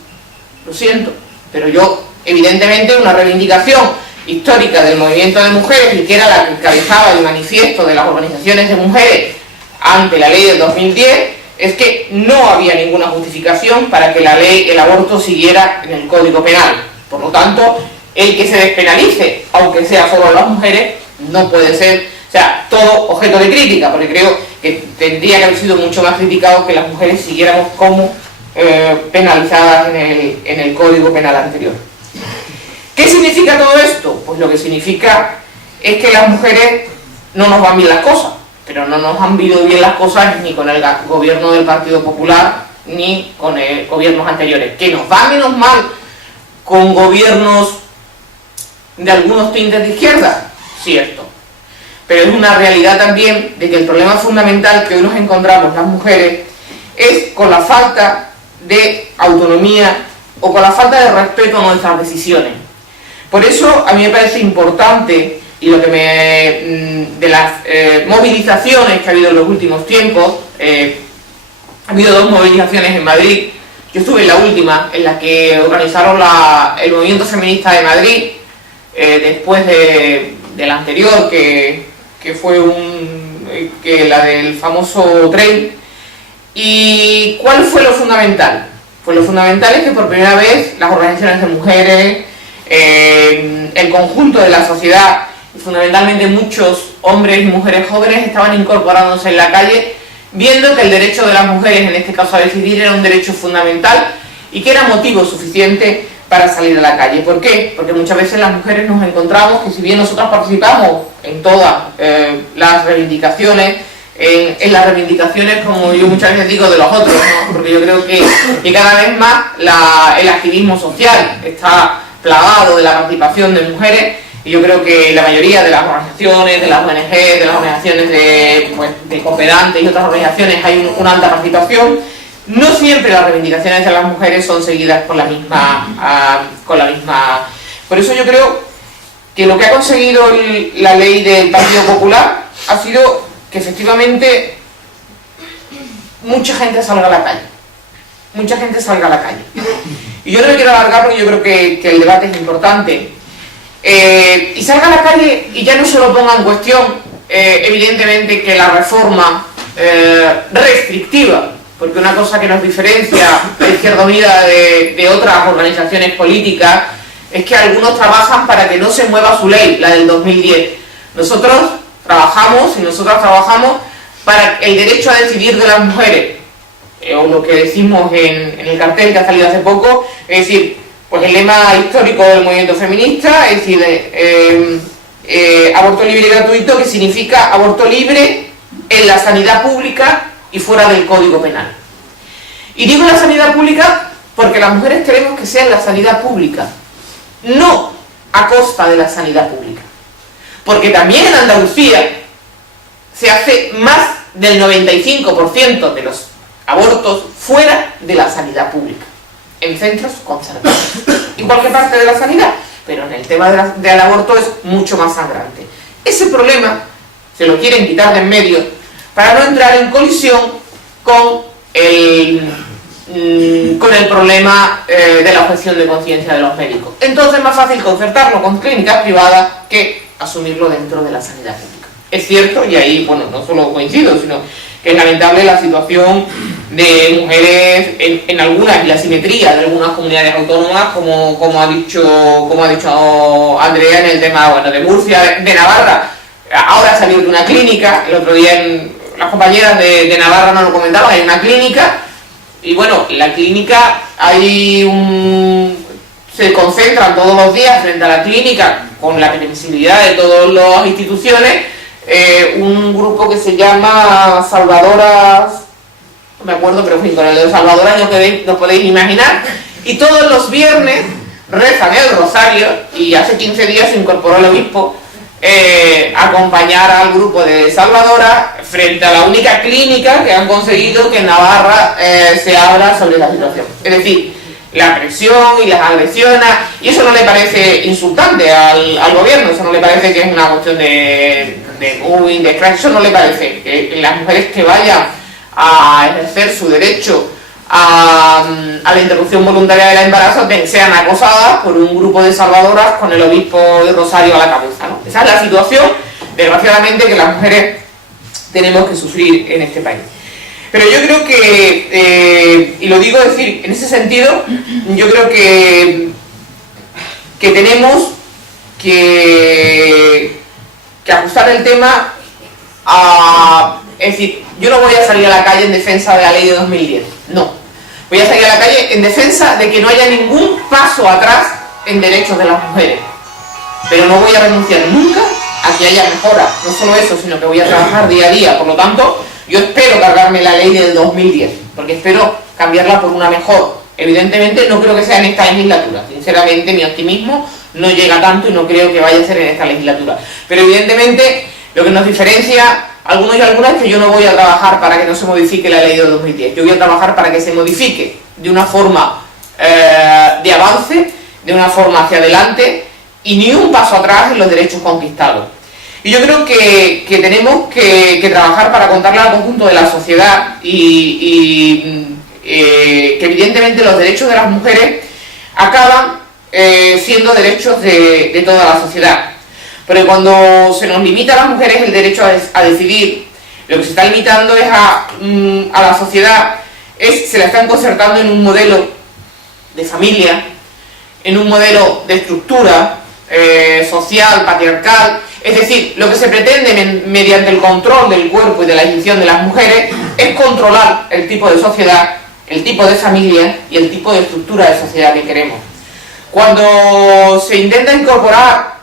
lo siento, pero yo, evidentemente, una reivindicación histórica del movimiento de mujeres, y que era la que encabezaba el manifiesto de las organizaciones de mujeres ante la ley del 2010, es que no había ninguna justificación para que la ley, el aborto, siguiera en el Código Penal. Por lo tanto, el que se despenalice, aunque sea solo a las mujeres, no puede ser, o sea, todo objeto de crítica, porque creo que tendría que haber sido mucho más criticado que las mujeres siguiéramos como penalizadas en el Código Penal anterior. ¿Qué significa todo esto? Pues lo que significa es que las mujeres no nos van bien las cosas, pero no nos han ido bien las cosas ni con el gobierno del Partido Popular ni con gobiernos anteriores. Que nos va menos mal con gobiernos de algunos tintes de izquierda, cierto, pero es una realidad también de que el problema fundamental que hoy nos encontramos las mujeres es con la falta de autonomía o con la falta de respeto a nuestras decisiones. Por eso a mí me parece importante, y lo que de las movilizaciones que ha habido en los últimos tiempos, ha habido 2 movilizaciones en Madrid. Yo estuve en la última, en la que organizaron el movimiento feminista de Madrid, después de la anterior, que fue la del famoso tren. ¿Y cuál fue lo fundamental? Pues lo fundamental es que por primera vez las organizaciones de mujeres, el conjunto de la sociedad, y fundamentalmente muchos hombres y mujeres jóvenes, estaban incorporándose en la calle, viendo que el derecho de las mujeres, en este caso a decidir, era un derecho fundamental y que era motivo suficiente para salir a la calle. ¿Por qué? Porque muchas veces las mujeres nos encontramos que, si bien nosotras participamos en todas las reivindicaciones, en las reivindicaciones, como yo muchas veces digo, de los otros, ¿no? Porque yo creo que cada vez más el activismo social está plagado de la participación de mujeres, y yo creo que la mayoría de las organizaciones, de las ONG, de las organizaciones de cooperantes y otras organizaciones hay una alta participación. No siempre las reivindicaciones de las mujeres son seguidas con la misma. Por eso yo creo que lo que ha conseguido la ley del Partido Popular ha sido que efectivamente mucha gente salga a la calle. Mucha gente salga a la calle. Y yo no me quiero alargar porque yo creo que el debate es importante. Y salga a la calle y ya no se lo ponga en cuestión, evidentemente, que la reforma restrictiva porque una cosa que nos diferencia la Izquierda Unida de otras organizaciones políticas es que algunos trabajan para que no se mueva su ley, la del 2010. Nosotros trabajamos y nosotras trabajamos para el derecho a decidir de las mujeres, o lo que decimos en el cartel que ha salido hace poco, es decir, pues el lema histórico del movimiento feminista, es decir, aborto libre y gratuito, que significa aborto libre en la sanidad pública y fuera del Código Penal. Y digo la sanidad pública porque las mujeres queremos que sea en la sanidad pública, no a costa de la sanidad pública. Porque también en Andalucía se hace más del 95% de los abortos fuera de la sanidad pública, en centros concertados, en cualquier parte de la sanidad, pero en el tema del aborto es mucho más sangrante. Ese problema se lo quieren quitar de en medio para no entrar en colisión con el problema de la objeción de conciencia de los médicos. Entonces es más fácil concertarlo con clínicas privadas que asumirlo dentro de la sanidad pública. Es cierto, y ahí, bueno, no solo coincido, sino que es lamentable la situación de mujeres en algunas, y la asimetría de algunas comunidades autónomas, como ha dicho Andrea en el tema, bueno, de Murcia, de Navarra. Ahora ha salido de una clínica, el otro día las compañeras de Navarra nos lo comentaban, hay una clínica, y bueno, la clínica se concentran todos los días frente a la clínica, con la permisibilidad de todas las instituciones, un grupo que se llama Salvadoras, no me acuerdo, pero con el de Salvadoras no podéis imaginar, y todos los viernes rezan el rosario, y hace 15 días se incorporó el obispo acompañar al grupo de Salvadora frente a la única clínica que han conseguido que en Navarra se abra sobre la situación. Es decir, la presión y las agresiones, y eso no le parece insultante al gobierno, eso no le parece que es una cuestión de bullying, de crash, eso no le parece que las mujeres que vayan a ejercer su derecho a la interrupción voluntaria del embarazo sean acosadas por un grupo de salvadoras con el obispo de Rosario a la cabeza, ¿no? Esa es la situación, desgraciadamente, que las mujeres tenemos que sufrir en este país. Pero yo creo que, y lo digo decir, en ese sentido, yo creo que tenemos que ajustar el tema a... Es decir, yo no voy a salir a la calle en defensa de la ley de 2010, no. Voy a salir a la calle en defensa de que no haya ningún paso atrás en derechos de las mujeres. Pero no voy a renunciar nunca a que haya mejora. No solo eso, sino que voy a trabajar día a día. Por lo tanto, yo espero cargarme la ley del 2010, porque espero cambiarla por una mejor. Evidentemente no creo que sea en esta legislatura. Sinceramente, mi optimismo no llega tanto y no creo que vaya a ser en esta legislatura. Pero evidentemente lo que nos diferencia algunos y algunas es que yo no voy a trabajar para que no se modifique la ley de 2010. Yo voy a trabajar para que se modifique de una forma de avance, de una forma hacia adelante y ni un paso atrás en los derechos conquistados. Y yo creo que tenemos que trabajar para contarle al conjunto de la sociedad y que evidentemente los derechos de las mujeres acaban siendo derechos de toda la sociedad. Pero cuando se nos limita a las mujeres el derecho a decidir, lo que se está limitando es a la sociedad, se la están concertando en un modelo de familia, en un modelo de estructura social, patriarcal. Es decir, lo que se pretende mediante el control del cuerpo y de la decisión de las mujeres es controlar el tipo de sociedad, el tipo de familia y el tipo de estructura de sociedad que queremos. Cuando se intenta incorporar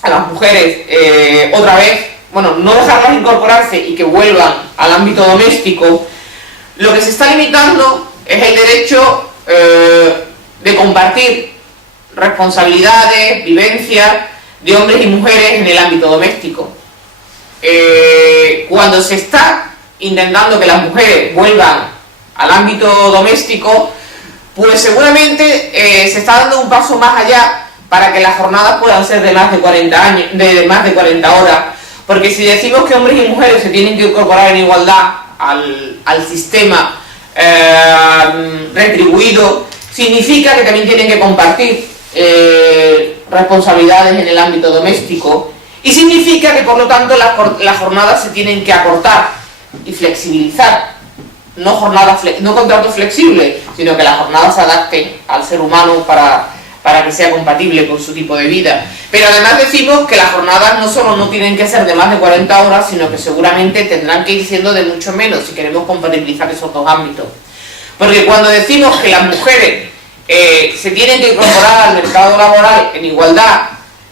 a las mujeres otra vez, bueno, no dejarlas incorporarse y que vuelvan al ámbito doméstico, lo que se está limitando es el derecho de compartir responsabilidades, vivencias de hombres y mujeres en el ámbito doméstico. Cuando se está intentando que las mujeres vuelvan al ámbito doméstico, pues seguramente se está dando un paso más allá para que las jornadas puedan ser de más de 40 años, de más de 40 horas, porque si decimos que hombres y mujeres se tienen que incorporar en igualdad al sistema retribuido, significa que también tienen que compartir responsabilidades en el ámbito doméstico, y significa que por lo tanto las jornadas se tienen que acortar y flexibilizar. no jornadas, no contratos flexibles, sino que las jornadas se adapten al ser humano para que sea compatible con su tipo de vida. Pero además decimos que las jornadas no solo no tienen que ser de más de 40 horas, sino que seguramente tendrán que ir siendo de mucho menos si queremos compatibilizar esos dos ámbitos. Porque cuando decimos que las mujeres se tienen que incorporar al mercado laboral en igualdad,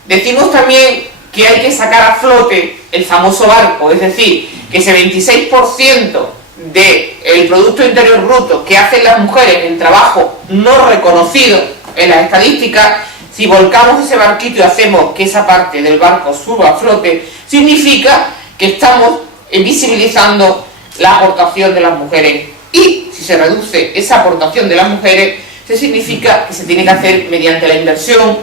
decimos también que hay que sacar a flote el famoso barco, es decir, que ese 26% del Producto Interior Bruto que hacen las mujeres en trabajo no reconocido en las estadísticas, si volcamos ese barquito y hacemos que esa parte del barco suba a flote, significa que estamos visibilizando la aportación de las mujeres. Y si se reduce esa aportación de las mujeres, se significa que se tiene que hacer mediante la inversión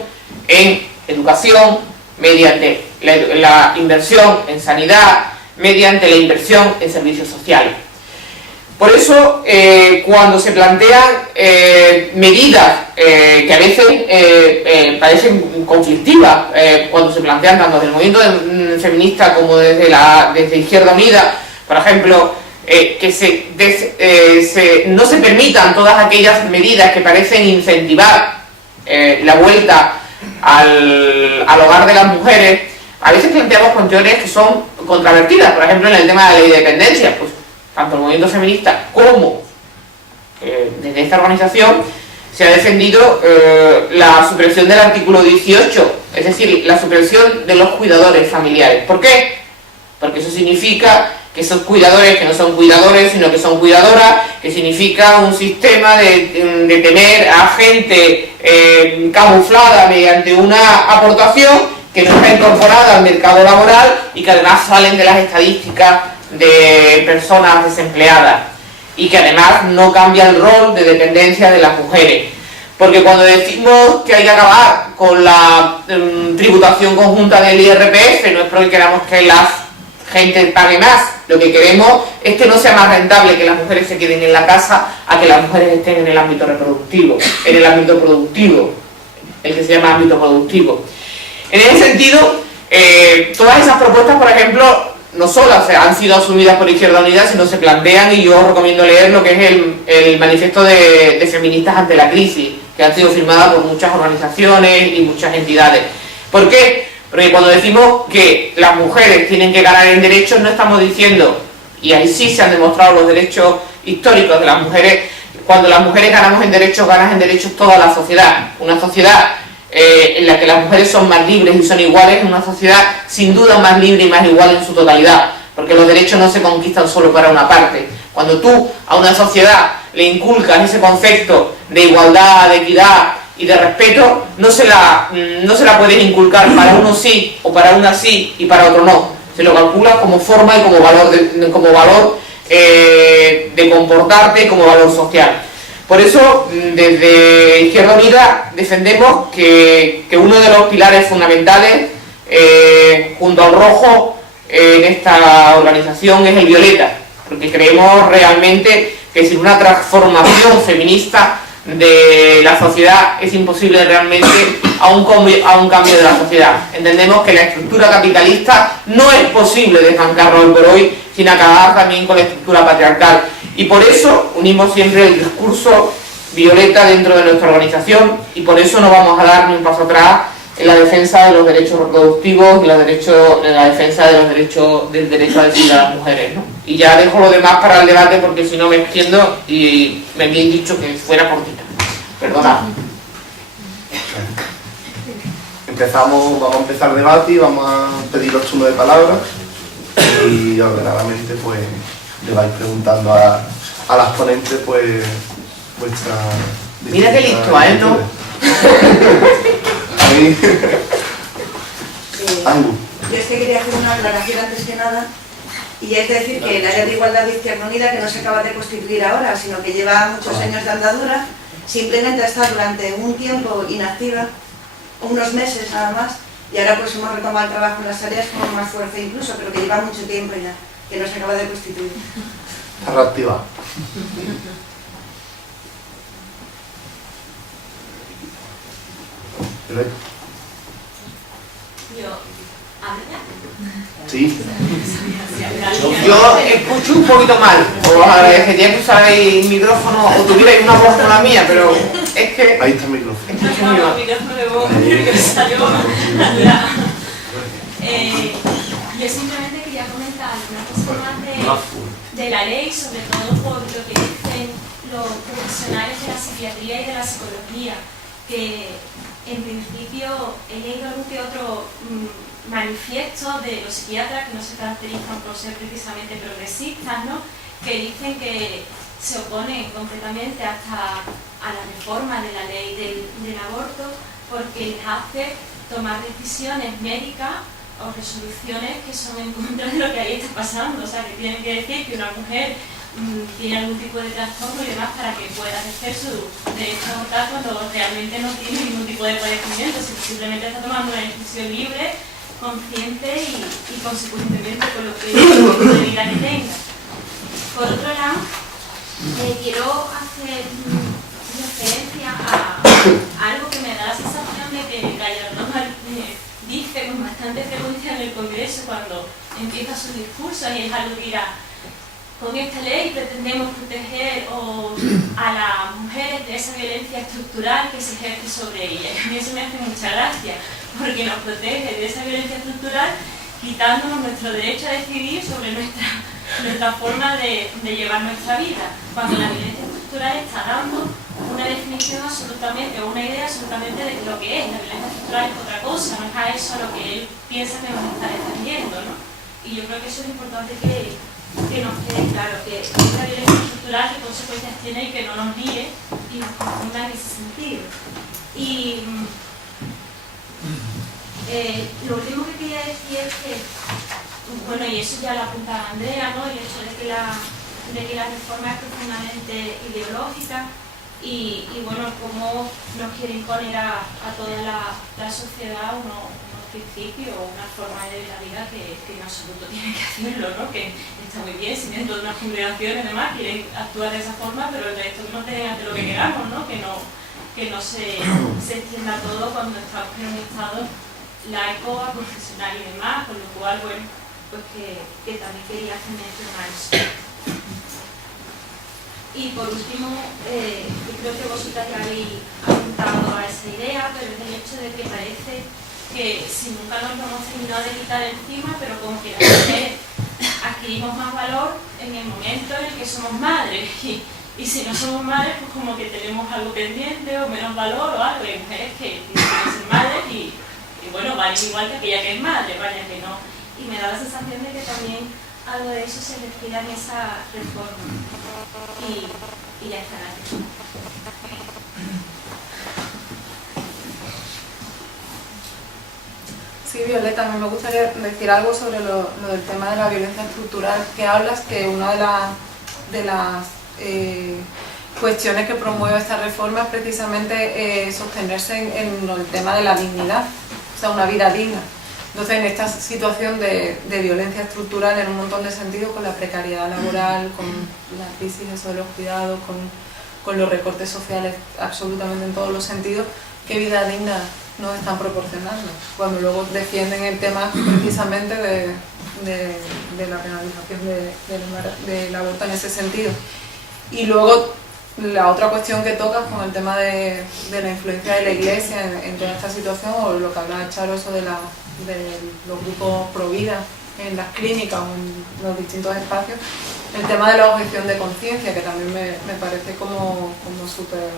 en educación, mediante la inversión en sanidad, mediante la inversión en servicios sociales. Por eso, cuando se plantean medidas que a veces parecen conflictivas, cuando se plantean tanto desde el movimiento feminista como desde Izquierda Unida, por ejemplo, que no se permitan todas aquellas medidas que parecen incentivar la vuelta al hogar de las mujeres, a veces planteamos cuestiones que son controvertidas. Por ejemplo, en el tema de la ley de dependencia, pues tanto el movimiento feminista como desde esta organización se ha defendido la supresión del artículo 18, es decir, la supresión de los cuidadores familiares. ¿Por qué? Porque eso significa que esos cuidadores que no son cuidadores, sino que son cuidadoras, que significa un sistema de tener a gente camuflada mediante una aportación que no está incorporada al mercado laboral y que además salen de las estadísticas de personas desempleadas y que además no cambia el rol de dependencia de las mujeres. Porque cuando decimos que hay que acabar con la tributación conjunta del IRPF, no es porque queramos que la gente pague más, lo que queremos es que no sea más rentable que las mujeres se queden en la casa a que las mujeres estén en el ámbito reproductivo, en el ámbito productivo, el que se llama ámbito productivo. En ese sentido, todas esas propuestas, por ejemplo, no solo han sido asumidas por Izquierda Unida, sino se plantean, y yo os recomiendo leer lo que es el manifiesto de feministas ante la crisis, que han sido firmadas por muchas organizaciones y muchas entidades. ¿Por qué? Porque cuando decimos que las mujeres tienen que ganar en derechos, no estamos diciendo, y ahí sí se han demostrado los derechos históricos de las mujeres, cuando las mujeres ganamos en derechos, ganan en derechos toda la sociedad. Una sociedad en la que las mujeres son más libres y son iguales, es una sociedad sin duda más libre y más igual en su totalidad, porque los derechos no se conquistan solo para una parte. Cuando tú a una sociedad le inculcas ese concepto de igualdad, de equidad y de respeto, no se la puedes inculcar para uno sí o para una sí y para otro no. Se lo calculas como forma y como valor de comportarte y como valor social. Por eso, desde Izquierda Unida defendemos que uno de los pilares fundamentales, junto al rojo, en esta organización es el violeta, porque creemos realmente que sin una transformación feminista de la sociedad es imposible realmente a un cambio de la sociedad. Entendemos que la estructura capitalista no es posible desbancarlo hoy por hoy sin acabar también con la estructura patriarcal, y por eso unimos siempre el discurso violeta dentro de nuestra organización, y por eso no vamos a dar ni un paso atrás en la defensa de los derechos reproductivos y en la defensa de del derecho a decidir a las mujeres, ¿no? Y ya dejo lo demás para el debate, porque si no me extiendo y me habían dicho que fuera cortita. Perdonad. Vamos a empezar el debate y vamos a pedir los turnos de palabras y ordenadamente pues le vais preguntando a las ponentes pues vuestra... Mira qué listo, ¿eh? ¿No? A mí... Angu. Yo es que quería hacer una aclaración antes que nada, y es decir que el área de igualdad de Izquierda Unida, que no se acaba de constituir ahora, sino que lleva muchos años de andadura, simplemente ha estado durante un tiempo inactiva, unos meses nada más, y ahora pues hemos retomado el trabajo en las áreas con más fuerza incluso, pero que lleva mucho tiempo ya, que no se acaba de constituir. Está reactivado. Yo, a madre ya? Sí. Yo escucho un poquito mal, os agradecería que usarais micrófono o tuvierais una voz como la mía, pero es que Ahí está el micrófono. escucho muy mal. micrófono de voz, que salió. Yo simplemente quería comentar una cosa más de la ley, sobre todo por lo que dicen los profesionales de la psiquiatría y de la psicología, que en principio he leído algún que otro manifiesto de los psiquiatras que no se caracterizan por ser precisamente progresistas, ¿no?, que dicen que se oponen completamente hasta a la reforma de la ley del aborto porque les hace tomar decisiones médicas o resoluciones que son en contra de lo que ahí está pasando. O sea, que tienen que decir que una mujer tiene algún tipo de trastorno y demás para que pueda ejercer su derecho a abortar cuando realmente no tiene ningún tipo de padecimiento, sino simplemente está tomando una decisión libre, consciente y consecuentemente con lo que de vida que tenga. Por otro lado, quiero hacer referencia a algo que me da la sensación de que Gallardón dice con bastante frecuencia en el Congreso cuando empieza sus discursos, y es algo que dirá: con esta ley pretendemos proteger a las mujeres de esa violencia estructural que se ejerce sobre ellas. A mí eso me hace mucha gracia, porque nos protege de esa violencia estructural quitándonos nuestro derecho a decidir sobre nuestra forma de llevar nuestra vida, cuando la violencia estructural está dando una definición absolutamente, o una idea absolutamente de lo que es. La violencia estructural es otra cosa, no es a eso a lo que él piensa que nos está defendiendo, ¿no? Y yo creo que eso es importante que nos quede claro, que esta violencia estructural qué consecuencias tiene y que no nos guíe y nos confunda en ese sentido. Y lo último que quería decir es que, bueno, y eso ya lo apuntaba Andrea, ¿no?, el hecho de que la reforma es profundamente ideológica y bueno, cómo nos quiere imponer a toda la sociedad unos principios o una forma de ver la vida que en absoluto tienen que hacerlo, ¿no?, que está muy bien, si dentro de unas congregaciones además quieren actuar de esa forma, pero el resto que nos dejen hacer lo que queramos, ¿no?, que no se extienda todo cuando estamos en un estado laico, profesional y demás, con lo cual, bueno, pues que también quería hacer mención a eso. Y por último, creo que vosotras ya habéis apuntado a esa idea, pero es el hecho de que parece que si nunca nos lo hemos terminado de quitar encima, pero como que las mujeres adquirimos más valor en el momento en el que somos madres. Y si no somos madres, pues como que tenemos algo pendiente o menos valor o algo. Hay mujeres que tienen que ser madres y bueno, valen igual que aquella que es madre, vaya que no. Y me da la sensación de que también algo de eso se respira en esa reforma. Y ya está. Sí, Violeta, a mí me gustaría decir algo sobre lo del tema de la violencia estructural que hablas, que una de las cuestiones que promueve esta reforma es precisamente sostenerse en el tema de la dignidad, o sea, una vida digna. Entonces, en esta situación de violencia estructural en un montón de sentidos, con la precariedad laboral, con la crisis de los cuidados, con los recortes sociales absolutamente en todos los sentidos, ¿qué vida digna nos están proporcionando? Cuando luego defienden el tema precisamente de la penalización del aborto en ese sentido. Y luego la otra cuestión que tocas con el tema de la influencia de la Iglesia en toda esta situación, o lo que hablaba Charo, eso de los grupos pro vida en las clínicas o en los distintos espacios, el tema de la objeción de conciencia, que también me parece como súper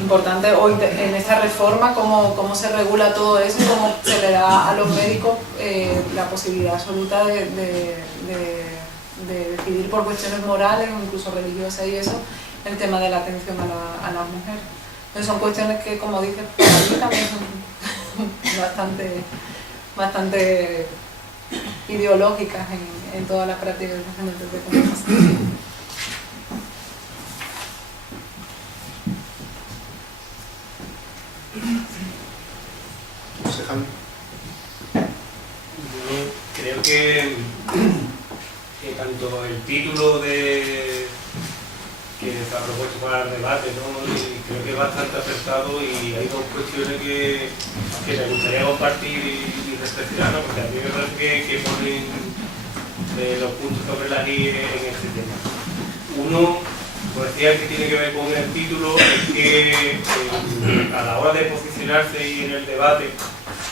importante hoy en esta reforma, cómo se regula todo eso, cómo se le da a los médicos la posibilidad absoluta de decidir por cuestiones morales o incluso religiosas y eso, el tema de la atención a las mujeres. Entonces son cuestiones que, como dices, para mí también son bastante ideológicas en toda la práctica de comunicación. José Jaime. Yo creo que tanto el título que se ha propuesto para el debate, ¿no? Y creo que es bastante acertado y hay dos cuestiones que me gustaría compartir y reflexionar, ¿no? Porque a mí me parece que ponen los puntos sobre las i en este tema. Uno, como decía, que tiene que ver con el título, es que a la hora de posicionarse y en el debate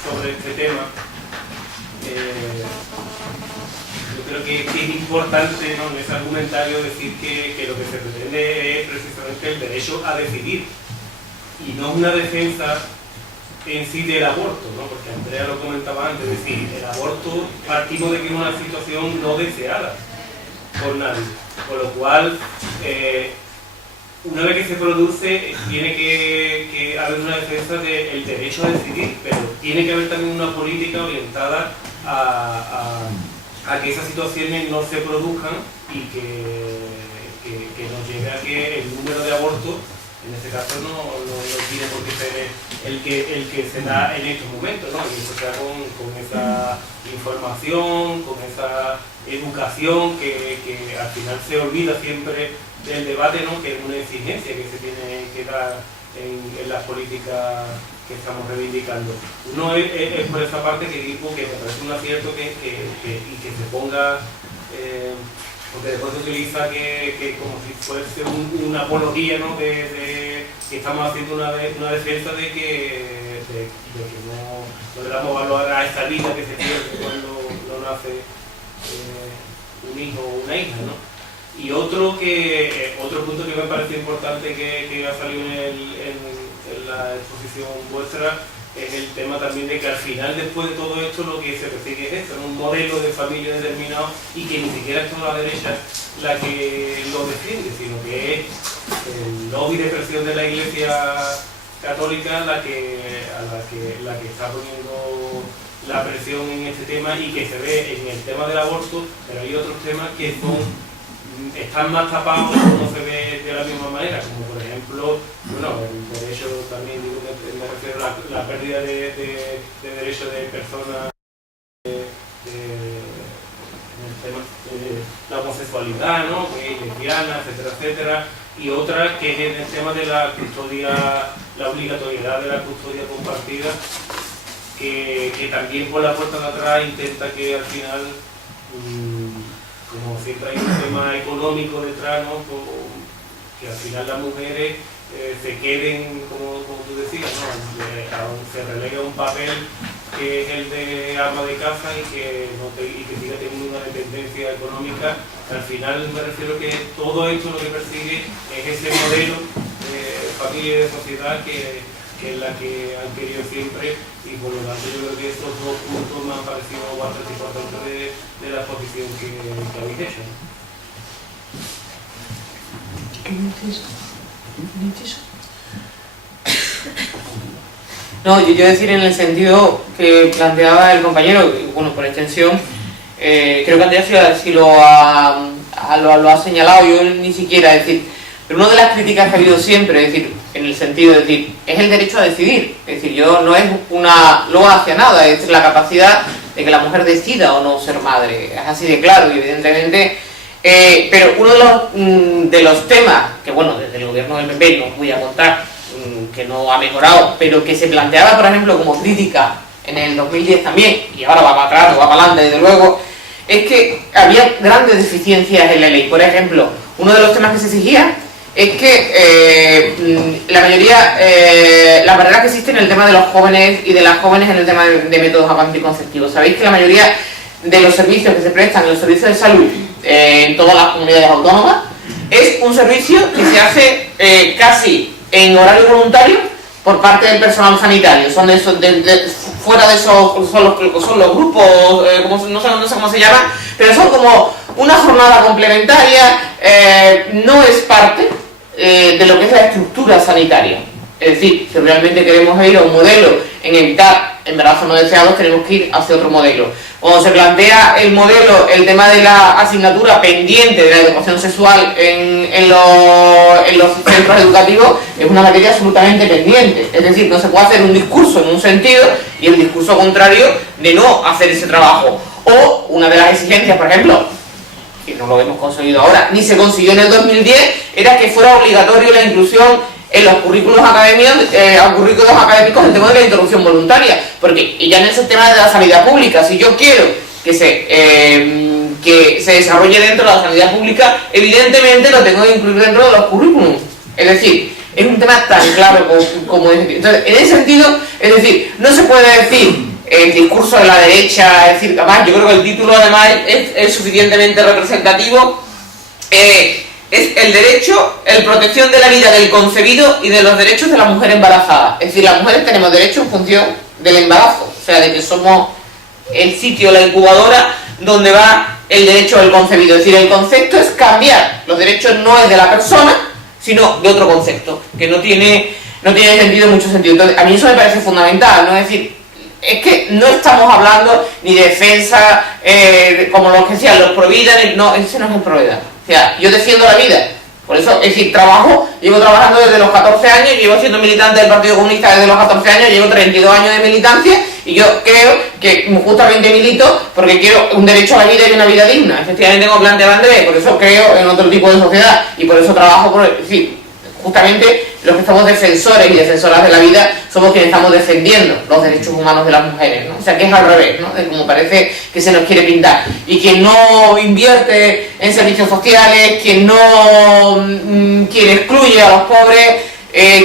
sobre este tema, yo creo que es importante, ¿no?, en ese argumentario decir que lo que se pretende es precisamente el derecho a decidir y no una defensa en sí del aborto, ¿no? Porque Andrea lo comentaba antes, es decir, el aborto partimos de que es una situación no deseada por nadie, con lo cual una vez que se produce tiene que haber una defensa del derecho a decidir, pero tiene que haber también una política orientada a que esas situaciones no se produzcan y que nos lleve a que el número de abortos, en este caso, no tiene por qué ser el que se da en estos momentos, ¿no? Y eso se da con esa información, con esa educación que al final se olvida siempre del debate, ¿no?, que es una exigencia que se tiene que dar en las políticas que estamos reivindicando. Uno es por esa parte que digo que me parece un acierto y que se ponga, porque después se utiliza que como si fuese una apología, ¿no?, de que estamos haciendo una defensa de que no le damos valor a esta vida que se pierde cuando no nace un hijo o una hija, ¿no? Y otro punto que me parece importante que ha salido en la exposición vuestra es el tema también de que al final, después de todo esto, lo que se persigue es esto, un modelo de familia determinado y que ni siquiera es toda la derecha la que lo defiende, sino que es el lobby de presión de la Iglesia Católica la que está poniendo la presión en este tema y que se ve en el tema del aborto, pero hay otros temas que están más tapados, no se ve de la misma manera, como por ejemplo, bueno, el derecho también, digo, me refiero a la pérdida de derechos de personas en el tema de la homosexualidad, ¿no?, lesbiana, etcétera, etcétera, y otra que es en el tema de la custodia, la obligatoriedad de la custodia compartida, que también por la puerta de atrás intenta que al final, como siempre hay un tema económico detrás, ¿no?, que al final las mujeres se queden, como tú decías, ¿no?, se relega un papel que es el de ama de casa y que siga teniendo una dependencia económica. Al final me refiero que todo esto lo que persigue es ese modelo de familia y de sociedad que es la que han querido siempre, y por lo tanto yo creo que estos dos puntos me han parecido bastante importantes de la exposición que habéis hecho, ¿no? No, yo decir en el sentido que planteaba el compañero, y bueno, por extensión, creo que Andrea sí lo ha señalado, yo ni siquiera, es decir, pero una de las críticas que ha habido siempre, es decir, en el sentido de decir, es el derecho a decidir, es decir, no es una loa hacia nada, es decir, la capacidad de que la mujer decida o no ser madre, es así de claro, y evidentemente, pero uno de los temas, que bueno, desde el gobierno del PP no os voy a contar, que no ha mejorado, pero que se planteaba, por ejemplo, como crítica en el 2010 también, y ahora va para atrás o va para adelante, desde luego, es que había grandes deficiencias en la ley. Por ejemplo, uno de los temas que se exigía es que la mayoría, las barreras que existen en el tema de los jóvenes y de las jóvenes en el tema de métodos anticonceptivos. Sabéis que la mayoría de los servicios que se prestan en los servicios de salud en todas las comunidades autónomas es un servicio que se hace casi en horario voluntario por parte del personal sanitario. Son fuera de esos, son los grupos, no sé cómo se llaman, pero son como una jornada complementaria, no es parte de lo que es la estructura sanitaria. Es decir, si realmente queremos ir a un modelo en evitar embarazos no deseados, tenemos que ir hacia otro modelo. Cuando se plantea el modelo, el tema de la asignatura pendiente de la educación sexual en los centros educativos, es una materia absolutamente pendiente. Es decir, no se puede hacer un discurso en un sentido y el discurso contrario de no hacer ese trabajo. O una de las exigencias, por ejemplo, que no lo hemos conseguido ahora, ni se consiguió en el 2010, era que fuera obligatorio la inclusión en los currículos académicos el tema de la interrupción voluntaria, porque ya en ese tema de la sanidad pública, si yo quiero que se desarrolle dentro de la sanidad pública, evidentemente lo tengo que incluir dentro de los currículums. Es decir, es un tema tan claro como es. Entonces, en ese sentido, es decir, no se puede decir el discurso de la derecha, es decir, además, yo creo que el título además es suficientemente representativo. Es el derecho, el protección de la vida del concebido y de los derechos de la mujer embarazada. Es decir, las mujeres tenemos derecho en función del embarazo, o sea, de que somos el sitio, la incubadora, donde va el derecho del concebido. Es decir, el concepto es cambiar. Los derechos no es de la persona, sino de otro concepto, que no tiene sentido en mucho sentido. Entonces, a mí eso me parece fundamental, ¿no? Es decir, es que no estamos hablando ni de defensa, como los que decían, los provida, no, ese no es el provida. O sea, yo defiendo la vida. Por eso, es decir, llevo trabajando desde los 14 años, llevo siendo militante del Partido Comunista desde los 14 años, llevo 32 años de militancia y yo creo que justamente milito porque quiero un derecho a la vida y una vida digna. Efectivamente, como planteaba Andrés, por eso creo en otro tipo de sociedad y por eso trabajo por... Es decir, justamente los que somos defensores y defensoras de la vida somos quienes estamos defendiendo los derechos humanos de las mujeres, ¿no? O sea, que es al revés, ¿no? De como parece que se nos quiere pintar. Y quien no invierte en servicios sociales, quien excluye a los pobres,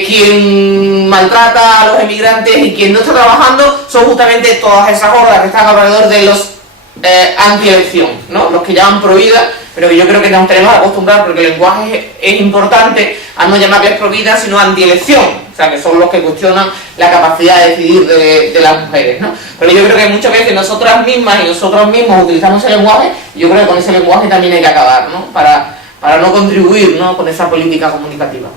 quien maltrata a los emigrantes y quien no está trabajando son justamente todas esas hordas que están alrededor de los antielección, ¿no? Los que llaman prohibidas, pero que yo creo que nos tenemos que acostumbrar, porque el lenguaje es importante, a no llamarles prohibidas, sino antielección, o sea, que son los que cuestionan la capacidad de decidir de las mujeres, ¿no? Pero yo creo que muchas veces nosotras mismas y nosotros mismos utilizamos ese lenguaje, y yo creo que con ese lenguaje también hay que acabar, ¿no? Para no contribuir, ¿no?, con esa política comunicativa.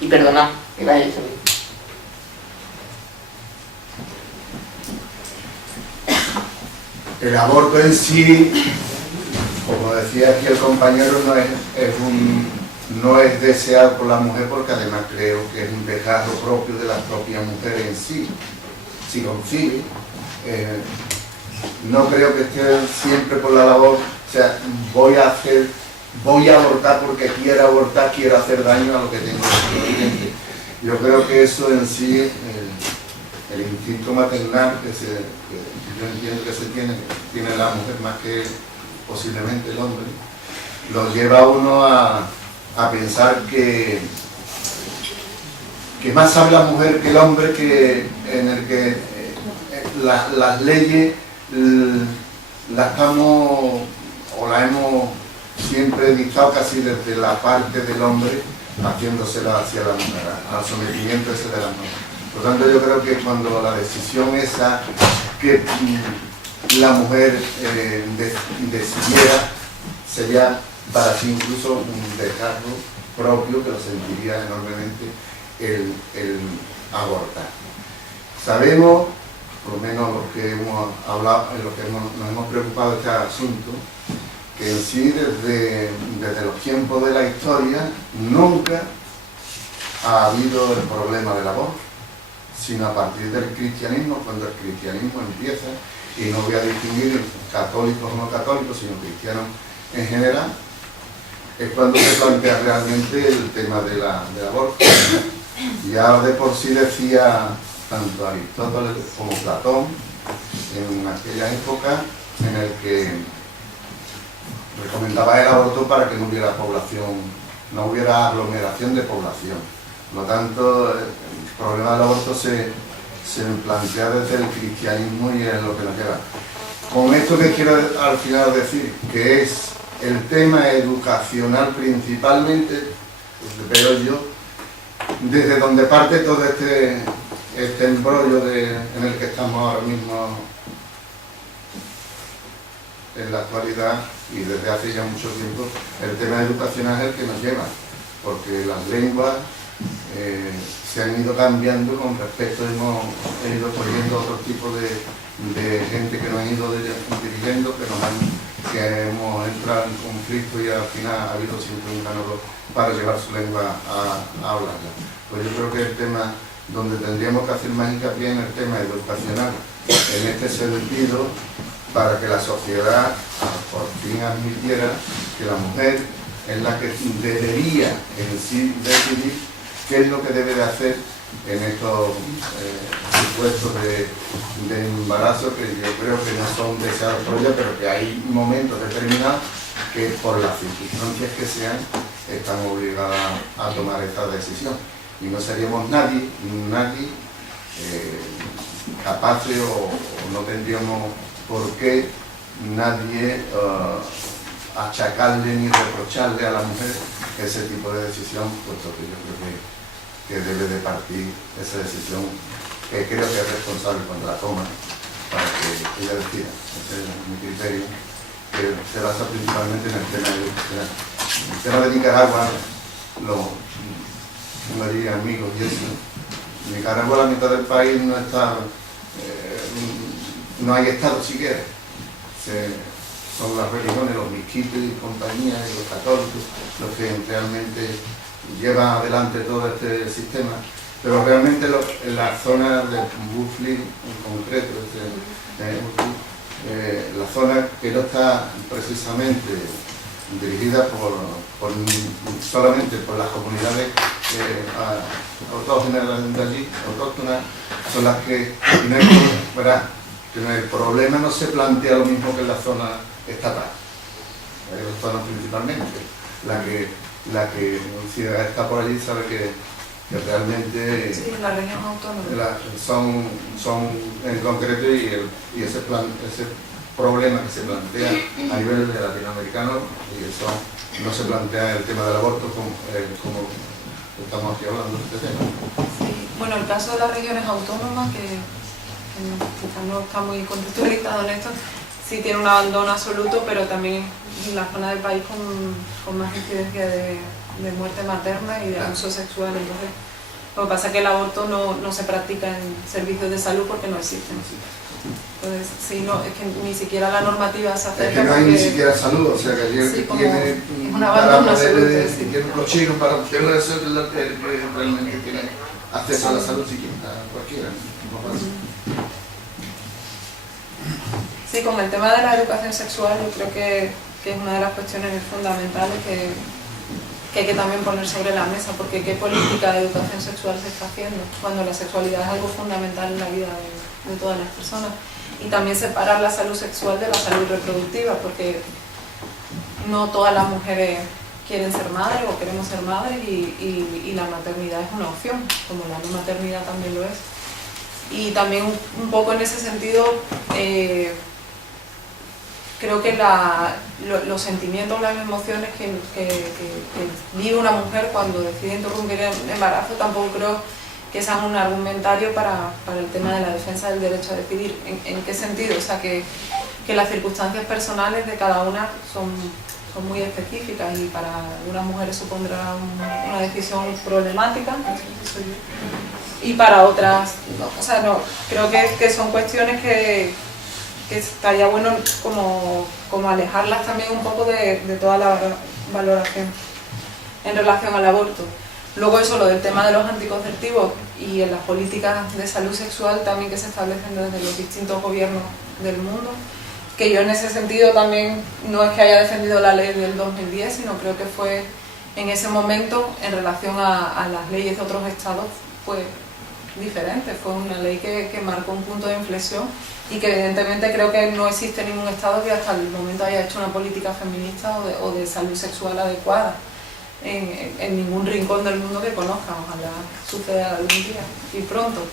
Y perdonad, que la haya hecho bien. El aborto en sí, como decía aquí el compañero, no es deseado por la mujer, porque además creo que es un pecado propio de la propia mujer en sí. Si concibe, no creo que esté siempre por la labor, o sea, voy a abortar porque quiero hacer daño a lo que tengo pendiente. Yo creo que eso en sí, el instinto maternal que yo entiendo que tiene la mujer más que posiblemente el hombre, lo lleva a uno a pensar que más sabe la mujer que el hombre, en el que las leyes las hemos siempre dictado casi desde la parte del hombre, haciéndosela hacia la mujer, al sometimiento ese de la mujer. Por lo tanto, yo creo que cuando la decisión esa que la mujer decidiera, sería para sí incluso un descargo propio que lo sentiría enormemente el abortar. Sabemos, por lo menos los que hemos hablado, los que nos hemos preocupado de este asunto, que en sí desde los tiempos de la historia nunca ha habido el problema del aborto, sino a partir del cristianismo, cuando el cristianismo empieza, y no voy a distinguir católicos o no católicos, sino cristianos en general, es cuando se plantea realmente el tema del aborto. Ya de por sí decía tanto Aristóteles como Platón, en aquella época en el que recomendaba el aborto para que no hubiera no hubiera aglomeración de población. Por lo tanto, el problema del aborto se plantea desde el cristianismo y es lo que nos lleva. Con esto que quiero al final decir, que es el tema educacional principalmente, pues veo yo, desde donde parte todo este embrollo en el que estamos ahora mismo en la actualidad, y desde hace ya mucho tiempo, el tema educacional es el que nos lleva, porque las lenguas se han ido cambiando con respecto, hemos ido poniendo otro tipo de gente que nos han ido dirigiendo, que hemos entrado en conflicto y al final ha habido siempre un ganador para llevar su lengua a hablarla. Pues yo creo que el tema donde tendríamos que hacer más hincapié en el tema educacional, en este sentido, para que la sociedad por fin admitiera que la mujer es la que debería en sí decidir qué es lo que debe de hacer en estos supuestos de embarazo, que yo creo que no son deseados por ella, pero que hay momentos determinados que por las circunstancias que sean están obligadas a tomar esta decisión. Y no seríamos nadie capaces o no tendríamos por qué nadie achacarle ni reprocharle a la mujer ese tipo de decisión, puesto que yo creo que debe de partir esa decisión, que creo que es responsable cuando la toma, para que ella decida. Ese es mi criterio, que se basa principalmente en el tema de educación. El tema de Nicaragua, no diría amigos y eso. En Nicaragua la mitad del país no está, no hay Estado siquiera. Son las religiones, los miskitos y compañía, y los católicos, los que realmente llevan adelante todo este sistema. Pero realmente en la zona de Bufli en concreto, la zona que no está precisamente dirigida solamente por las comunidades autóctonas de allí, son las que el problema no se plantea lo mismo que en la zona estatal, en la zona principalmente. La que si está por allí sabe que realmente sí, la región autónoma son en concreto, y ese problema que se plantea a nivel de latinoamericano, y eso no se plantea el tema del aborto como estamos aquí hablando de este tema. Sí. Bueno, el caso de las regiones autónomas, que quizás no está muy contextualizado en esto, sí tiene un abandono absoluto, pero también en la zona del país con más incidencia de muerte materna y de abuso sexual. Entonces, lo que pasa es que el aborto no se practica en servicios de salud porque no existen. Entonces, sí, no, es que ni siquiera la normativa se acerca. Es que no hay ni siquiera salud, o sea que ayer sí, tiene una abandono absoluto, sí. tiene los chinos para obtener eso, es lo que realmente tiene acceso a la salud, si cualquiera. Sí, con el tema de la educación sexual, yo creo que es una de las cuestiones fundamentales que hay que también poner sobre la mesa, porque ¿qué política de educación sexual se está haciendo? Cuando la sexualidad es algo fundamental en la vida de todas las personas. Y también separar la salud sexual de la salud reproductiva, porque no todas las mujeres quieren ser madres o queremos ser madres, y la maternidad es una opción, como la no maternidad también lo es. Y también un poco en ese sentido, creo que los sentimientos, las emociones que vive una mujer cuando decide interrumpir el embarazo, tampoco creo que sean un argumentario para el tema de la defensa del derecho a decidir. ¿En qué sentido? O sea, que las circunstancias personales de cada una son muy específicas, y para algunas mujeres supondrá una decisión problemática, y para otras no. O sea, no, creo que son cuestiones que estaría bueno como alejarlas también un poco de toda la valoración en relación al aborto. Luego eso, lo del tema de los anticonceptivos y en las políticas de salud sexual también que se establecen desde los distintos gobiernos del mundo, que yo en ese sentido también no es que haya defendido la ley del 2010, sino creo que fue en ese momento, en relación a las leyes de otros estados, fue diferente, fue una ley que marcó un punto de inflexión, y que evidentemente creo que no existe ningún estado que hasta el momento haya hecho una política feminista o de salud sexual adecuada en ningún rincón del mundo que conozca. Ojalá suceda algún día y pronto,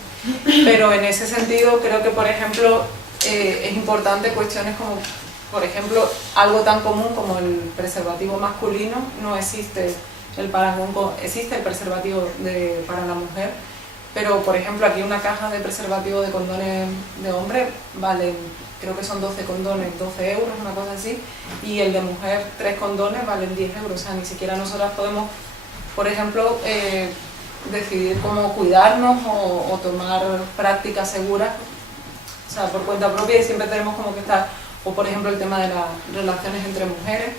pero en ese sentido creo que, por ejemplo, es importante cuestiones como, por ejemplo, algo tan común como el preservativo masculino. No existe el parangón, existe el preservativo para la mujer, pero por ejemplo aquí una caja de preservativo de condones de hombre vale, creo que son 12 condones, 12 euros, una cosa así, y el de mujer, 3 condones valen 10 euros. O sea, ni siquiera nosotras podemos, por ejemplo, decidir cómo cuidarnos o tomar prácticas seguras, o sea, por cuenta propia, y siempre tenemos como que estar, o por ejemplo el tema de las relaciones entre mujeres,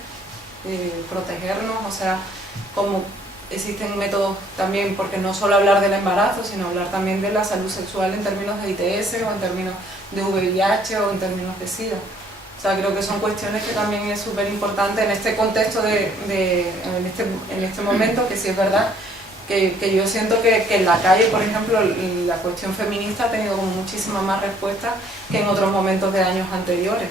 protegernos, o sea, como existen métodos también, porque no solo hablar del embarazo, sino hablar también de la salud sexual en términos de ITS, o en términos de VIH, o en términos de SIDA. O sea, creo que son cuestiones que también es súper importante en este contexto en este momento, que sí es verdad que yo siento que en la calle, por ejemplo, la cuestión feminista ha tenido como muchísimas más respuestas que en otros momentos de años anteriores.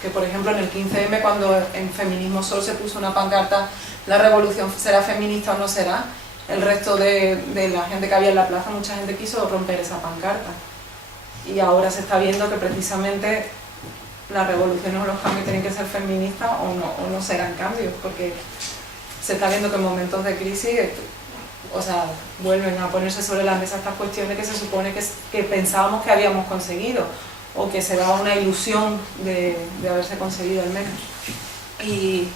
Que por ejemplo en el 15M, cuando en Feminismo Sol se puso una pancarta, la revolución será feminista o no será, el resto de la gente que había en la plaza, mucha gente quiso romper esa pancarta. Y ahora se está viendo que precisamente las revoluciones o los cambios tienen que ser feministas o no serán cambios, porque se está viendo que en momentos de crisis, o sea, vuelven a ponerse sobre la mesa estas cuestiones que se supone que pensábamos que habíamos conseguido, o que se daba una ilusión de haberse conseguido al menos. Y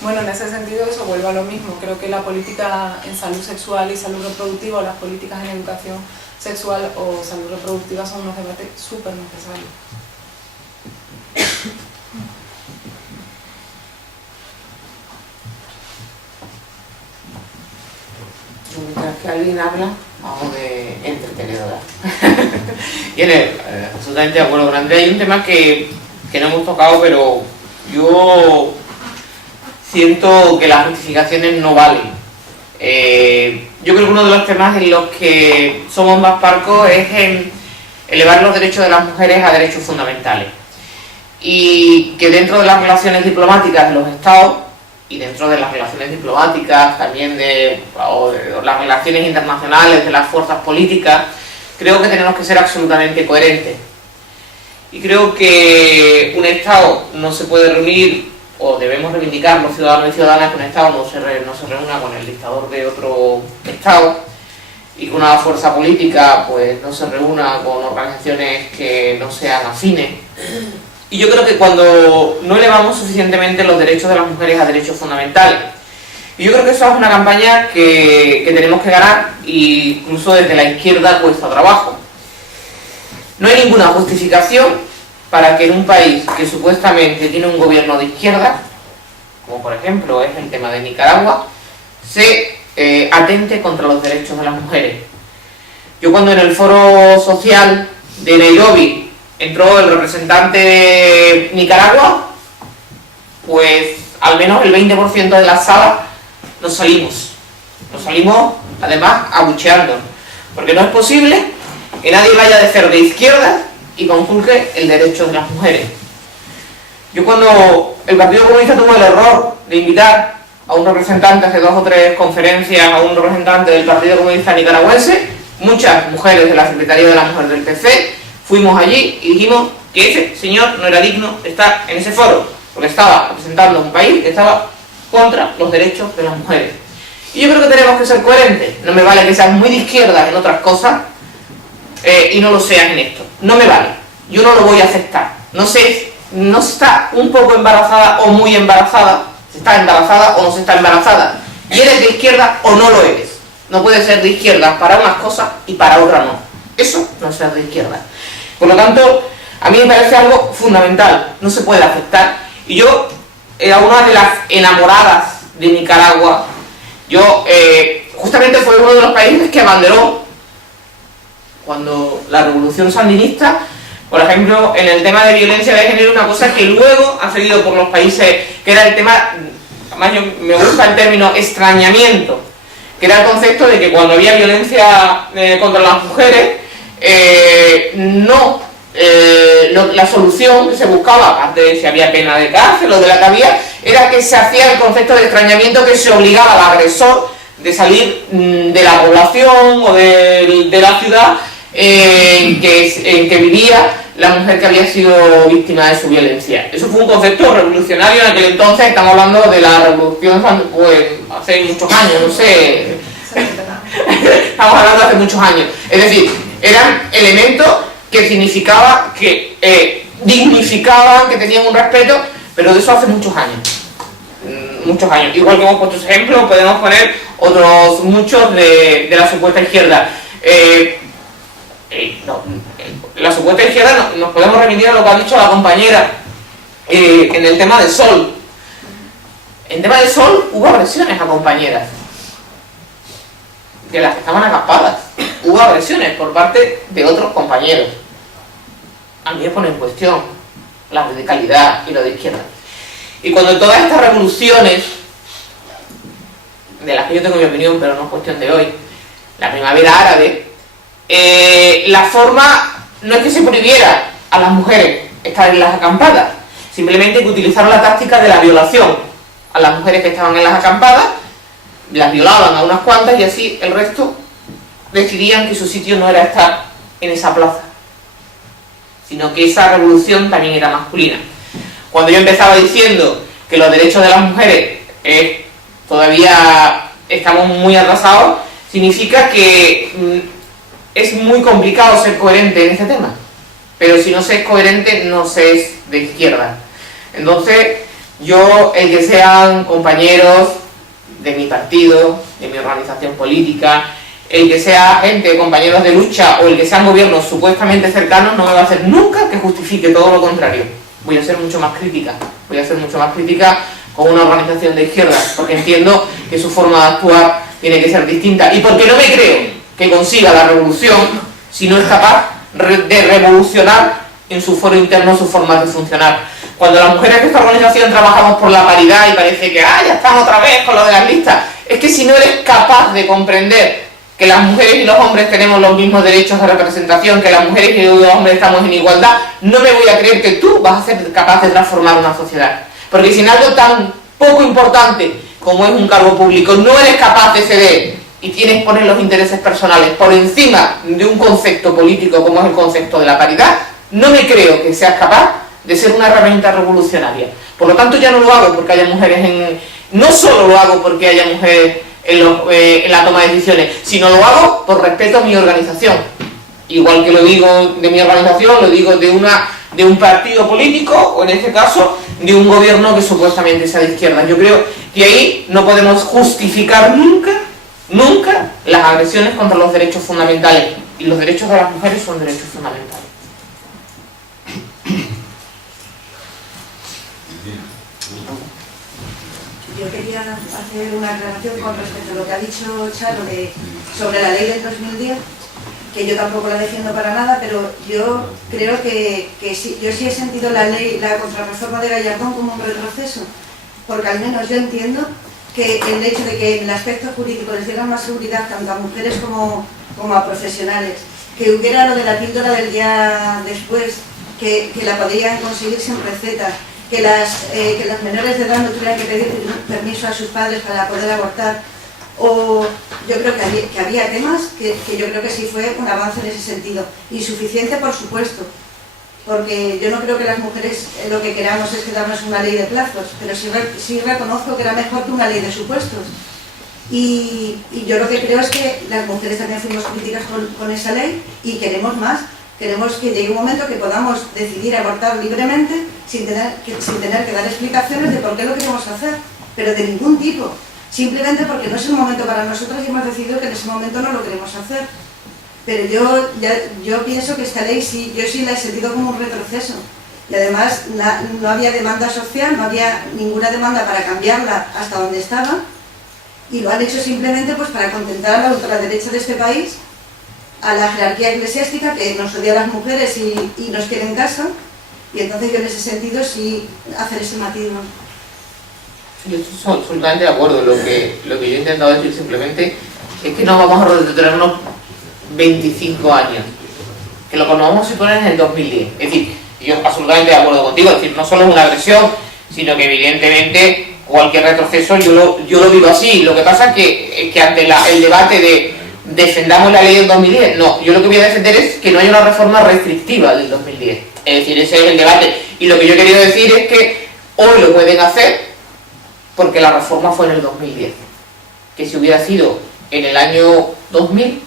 bueno, en ese sentido eso vuelve a lo mismo. Creo que la política en salud sexual y salud reproductiva, o las políticas en educación sexual o salud reproductiva, son unos debates súper necesarios. Mientras que alguien habla, vamos de entretenedora. Y absolutamente de acuerdo con Andrea. Hay un tema que no hemos tocado, pero yo siento que las justificaciones no valen. Yo creo que uno de los temas en los que somos más parcos es en elevar los derechos de las mujeres a derechos fundamentales. Y que dentro de las relaciones diplomáticas de los Estados, y dentro de las relaciones diplomáticas también de las relaciones internacionales de las fuerzas políticas, creo que tenemos que ser absolutamente coherentes. Y creo que un Estado no se puede reunir, o debemos reivindicar los ciudadanos y ciudadanas, que un Estado no se reúna con el dictador de otro Estado, y que una fuerza política pues no se reúna con organizaciones que no sean afines. Y yo creo que cuando no elevamos suficientemente los derechos de las mujeres a derechos fundamentales, y yo creo que eso es una campaña que tenemos que ganar, e incluso desde la izquierda cuesta trabajo. No hay ninguna justificación para que en un país que supuestamente tiene un gobierno de izquierda, como por ejemplo es el tema de Nicaragua, se atente contra los derechos de las mujeres. Yo cuando en el foro social de Nairobi entró el representante de Nicaragua, pues al menos el 20% de la sala nos salimos además abucheando, porque no es posible que nadie vaya a ser de izquierda y conculque el derecho de las mujeres. Yo cuando el Partido Comunista tuvo el error de invitar a un representante hace 2 o 3 conferencias, a un representante del Partido Comunista nicaragüense, muchas mujeres de la Secretaría de la Mujer del PC, fuimos allí y dijimos que ese señor no era digno de estar en ese foro, porque estaba representando a un país que estaba contra los derechos de las mujeres. Y yo creo que tenemos que ser coherentes. No me vale que seas muy de izquierda en otras cosas y no lo seas en esto. No me vale. Yo no lo voy a aceptar. No sé, no está un poco embarazada o muy embarazada, se está embarazada o no se está embarazada. Y eres de izquierda o no lo eres. No puedes ser de izquierda para unas cosas y para otras no. Eso no es ser de izquierda. Por lo tanto, a mí me parece algo fundamental, no se puede aceptar. Y yo era una de las enamoradas de Nicaragua. Yo justamente fue uno de los países que abanderó cuando la revolución sandinista, por ejemplo, en el tema de violencia de género, una cosa que luego ha seguido por los países, que era el tema, además me gusta el término extrañamiento, que era el concepto de que cuando había violencia contra las mujeres, la solución que se buscaba, aparte de si había pena de cárcel o de la que había, era que se hacía el concepto de extrañamiento, que se obligaba al agresor de salir de la población o de la ciudad en que vivía la mujer que había sido víctima de su violencia. Eso fue un concepto revolucionario en aquel entonces. Estamos hablando de la revolución pues, hace muchos años, no sé. Estamos hablando de hace muchos años. Es decir, eran elementos que significaba que dignificaban, que tenían un respeto, pero de eso hace muchos años. Muchos años. Igual que hemos puesto ejemplos, podemos poner otros muchos de la supuesta izquierda. La supuesta izquierda nos podemos remitir a lo que ha dicho la compañera en el tema del Sol. En el tema del Sol hubo agresiones a compañeras de las que estaban agapadas. Hubo agresiones por parte de otros compañeros. A mí me pone en cuestión la radicalidad y lo de izquierda. Y cuando todas estas revoluciones, de las que yo tengo mi opinión, pero no es cuestión de hoy, la primavera árabe, la forma no es que se prohibiera a las mujeres estar en las acampadas, simplemente que utilizaron la táctica de la violación a las mujeres que estaban en las acampadas, las violaban a unas cuantas y así el resto decidían que su sitio no era estar en esa plaza, sino que esa revolución también era masculina. Cuando yo empezaba diciendo que los derechos de las mujeres todavía estamos muy atrasados, significa que es muy complicado ser coherente en este tema, pero si no se es coherente no se es de izquierda. Entonces yo, el que sean compañeros de mi partido, de mi organización política, el que sea gente, compañeros de lucha o el que sean gobiernos supuestamente cercanos, no me va a hacer nunca que justifique todo lo contrario. Voy a ser mucho más crítica, con una organización de izquierda, porque entiendo que su forma de actuar tiene que ser distinta y porque no me creo que consiga la revolución si no es capaz de revolucionar en su foro interno sus formas de funcionar. Cuando las mujeres de esta organización trabajamos por la paridad y parece que ya están otra vez con lo de las listas, es que si no eres capaz de comprender que las mujeres y los hombres tenemos los mismos derechos de representación, que las mujeres y los hombres estamos en igualdad, no me voy a creer que tú vas a ser capaz de transformar una sociedad. Porque si en algo tan poco importante como es un cargo público no eres capaz de ceder y tienes que poner los intereses personales por encima de un concepto político como es el concepto de la paridad, no me creo que seas capaz de ser una herramienta revolucionaria. Por lo tanto ya no lo hago porque haya mujeres no solo lo hago porque haya mujeres en la toma de decisiones, sino lo hago por respeto a mi organización. Igual que lo digo de mi organización, lo digo de un partido político, o en este caso, de un gobierno que supuestamente sea de izquierda. Yo creo que ahí no podemos justificar nunca las agresiones contra los derechos fundamentales. Y los derechos de las mujeres son derechos fundamentales. Yo quería hacer una aclaración con respecto a lo que ha dicho Charo sobre la ley del 2010, que yo tampoco la defiendo para nada, pero yo creo que sí, yo sí he sentido la contrarreforma de Gallardón como un retroceso, porque al menos yo entiendo que el hecho de que en el aspecto jurídico les diera más seguridad tanto a mujeres como a profesionales, que hubiera lo de la píldora del día después, que la podían conseguir sin receta, que las menores de edad no tuvieran que pedir permiso a sus padres para poder abortar, o yo creo que había temas que yo creo que sí fue un avance en ese sentido, insuficiente por supuesto, porque yo no creo que las mujeres lo que queramos es quedarnos una ley de plazos, pero sí reconozco que era mejor que una ley de supuestos, y yo lo que creo es que las mujeres también fuimos críticas con esa ley y queremos más. Queremos que llegue un momento que podamos decidir abortar libremente sin tener que dar explicaciones de por qué lo queremos hacer, pero de ningún tipo, simplemente porque no es el momento para nosotras y hemos decidido que en ese momento no lo queremos hacer. Pero yo pienso que esta ley yo sí la he sentido como un retroceso y además no había demanda social, no había ninguna demanda para cambiarla hasta donde estaba y lo han hecho simplemente pues para contentar a la ultraderecha de este país, a la jerarquía eclesiástica que nos odia a las mujeres y nos quiere en casa, y entonces yo en ese sentido sí hacer ese matiz, ¿no? Yo estoy absolutamente de acuerdo. Lo que yo he intentado decir simplemente es que no vamos a retrocedernos 25 años, que lo que nos vamos a situar es en el 2010. Es decir, yo absolutamente de acuerdo contigo, es decir, no solo es una agresión, sino que evidentemente cualquier retroceso yo lo vivo así. Lo que pasa es que ante el debate de defendamos la ley del 2010, no, yo lo que voy a defender es que no haya una reforma restrictiva del 2010, es decir, ese es el debate, y lo que yo he querido decir es que hoy lo pueden hacer porque la reforma fue en el 2010, que si hubiera sido en el año 2000,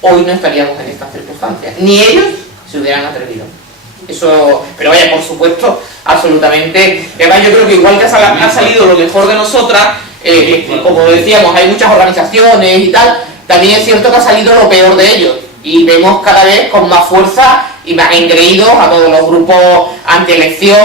hoy no estaríamos en estas circunstancias, ni ellos se hubieran atrevido. Eso, pero vaya, por supuesto, absolutamente. Además, yo creo que igual que ha salido lo mejor de nosotras, como decíamos, hay muchas organizaciones y tal, también es cierto que ha salido lo peor de ellos y vemos cada vez con más fuerza y más engreídos a todos los grupos antielección,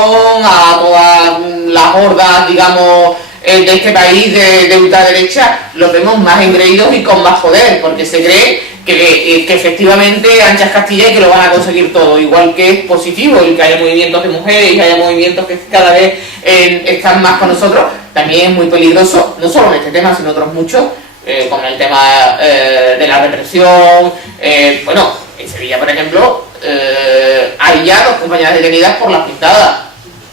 a todas las hordas, digamos, de este país de ultraderecha, los vemos más engreídos y con más poder, porque se cree que efectivamente anchas Castilla y que lo van a conseguir todo, igual que es positivo el que haya movimientos de mujeres y que haya movimientos que cada vez están más con nosotros, también es muy peligroso, no solo en este tema, sino otros muchos, con el tema de la represión. Bueno, en Sevilla, por ejemplo, hay ya 2 compañeras detenidas por las pintadas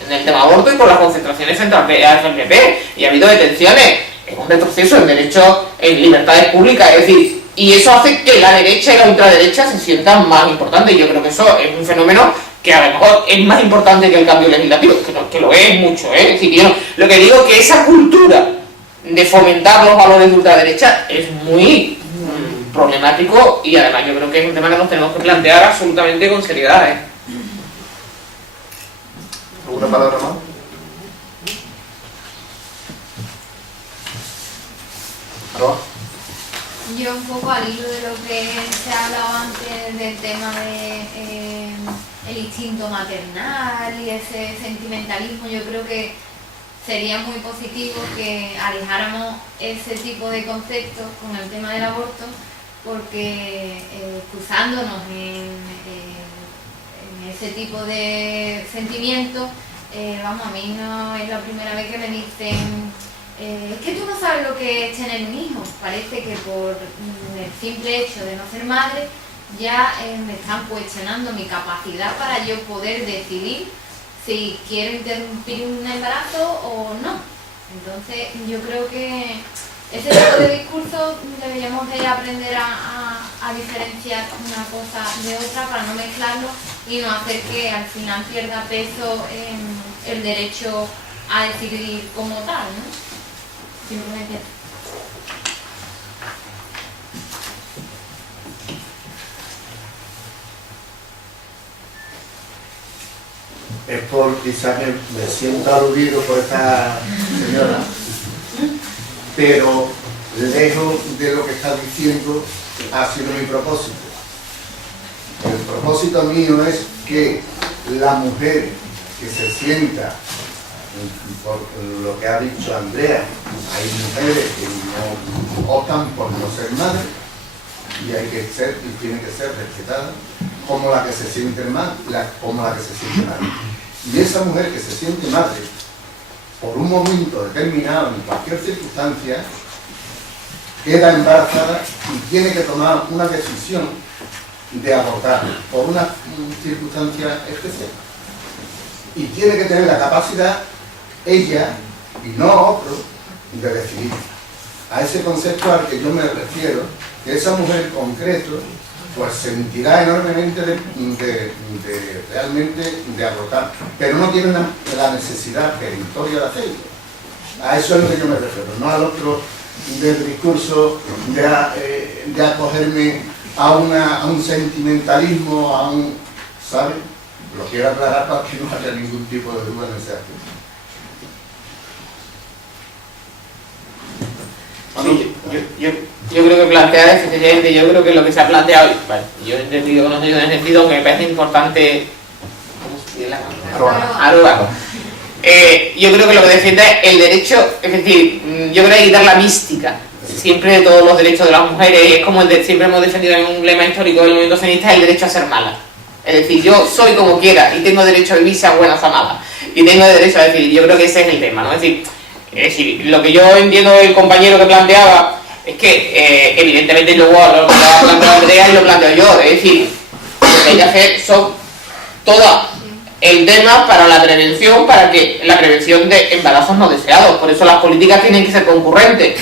en el tema aborto y por las concentraciones frente al PP, y ha habido detenciones. Es un retroceso en derechos, en libertades públicas, es decir, y eso hace que la derecha y la ultraderecha se sientan más importantes. Yo creo que eso es un fenómeno que a lo mejor es más importante que el cambio legislativo, que lo es mucho, ¿eh? Es decir, yo lo que digo es que esa cultura de fomentar los valores de ultraderecha es muy problemático, y además yo creo que es un tema que nos tenemos que plantear absolutamente con seriedad, ¿eh? ¿Alguna palabra más? ¿Roa? Yo un poco al hilo de lo que se ha hablado antes del tema de el instinto maternal y ese sentimentalismo, yo creo que sería muy positivo que alejáramos ese tipo de conceptos con el tema del aborto, porque excusándonos en ese tipo de sentimientos, vamos, a mí no es la primera vez que me dicen es que tú no sabes lo que es tener un hijo. Parece que por el simple hecho de no ser madre ya me están cuestionando mi capacidad para yo poder decidir si quiero interrumpir un embarazo o no. Entonces yo creo que ese tipo de discursos deberíamos de aprender a diferenciar una cosa de otra para no mezclarlo y no hacer que al final pierda peso el derecho a decidir como tal, ¿no? Simplemente. Es por quizás me siento aludido por esta señora, pero lejos de lo que está diciendo ha sido mi propósito. El propósito mío es que la mujer que se sienta, por lo que ha dicho Andrea, hay mujeres que no optan por no ser madres y hay que ser y tiene que ser respetada como la que se siente como la que se siente madre. Y esa mujer que se siente madre por un momento determinado en cualquier circunstancia queda embarazada y tiene que tomar una decisión de abortar por una circunstancia especial, y tiene que tener la capacidad ella y no otro de decidir. A ese concepto al que yo me refiero, que esa mujer en concreto pues sentirá enormemente realmente de abortar, pero no tiene la necesidad peremptoria de hacerlo. A eso es lo que yo me refiero, no al otro del discurso de acogerme a un sentimentalismo, a un, ¿sabe? Lo quiero aclarar para que no haya ningún tipo de duda en ese aspecto. Sí, yo creo que plantear efectivamente, yo creo que lo que se ha planteado, vale, yo he entendido que no sé en el sentido que me parece importante, ¿cómo se dice la Aruba. Yo creo que lo que defiende es el derecho, es decir, yo creo que hay que quitar la mística siempre de todos los derechos de las mujeres, es como siempre hemos defendido en un lema histórico del movimiento feminista, el derecho a ser mala. Es decir, yo soy como quiera y tengo derecho a vivir, sea buena o sea mala, y tengo derecho a decidir. Yo creo que ese es el tema, ¿no? Es decir, lo que yo entiendo del compañero que planteaba es que evidentemente luego lo que ha planteado Andrea y lo planteo yo, es decir, lo que hay que hacer son todas el tema para la prevención, para que la prevención de embarazos no deseados. Por eso las políticas tienen que ser concurrentes.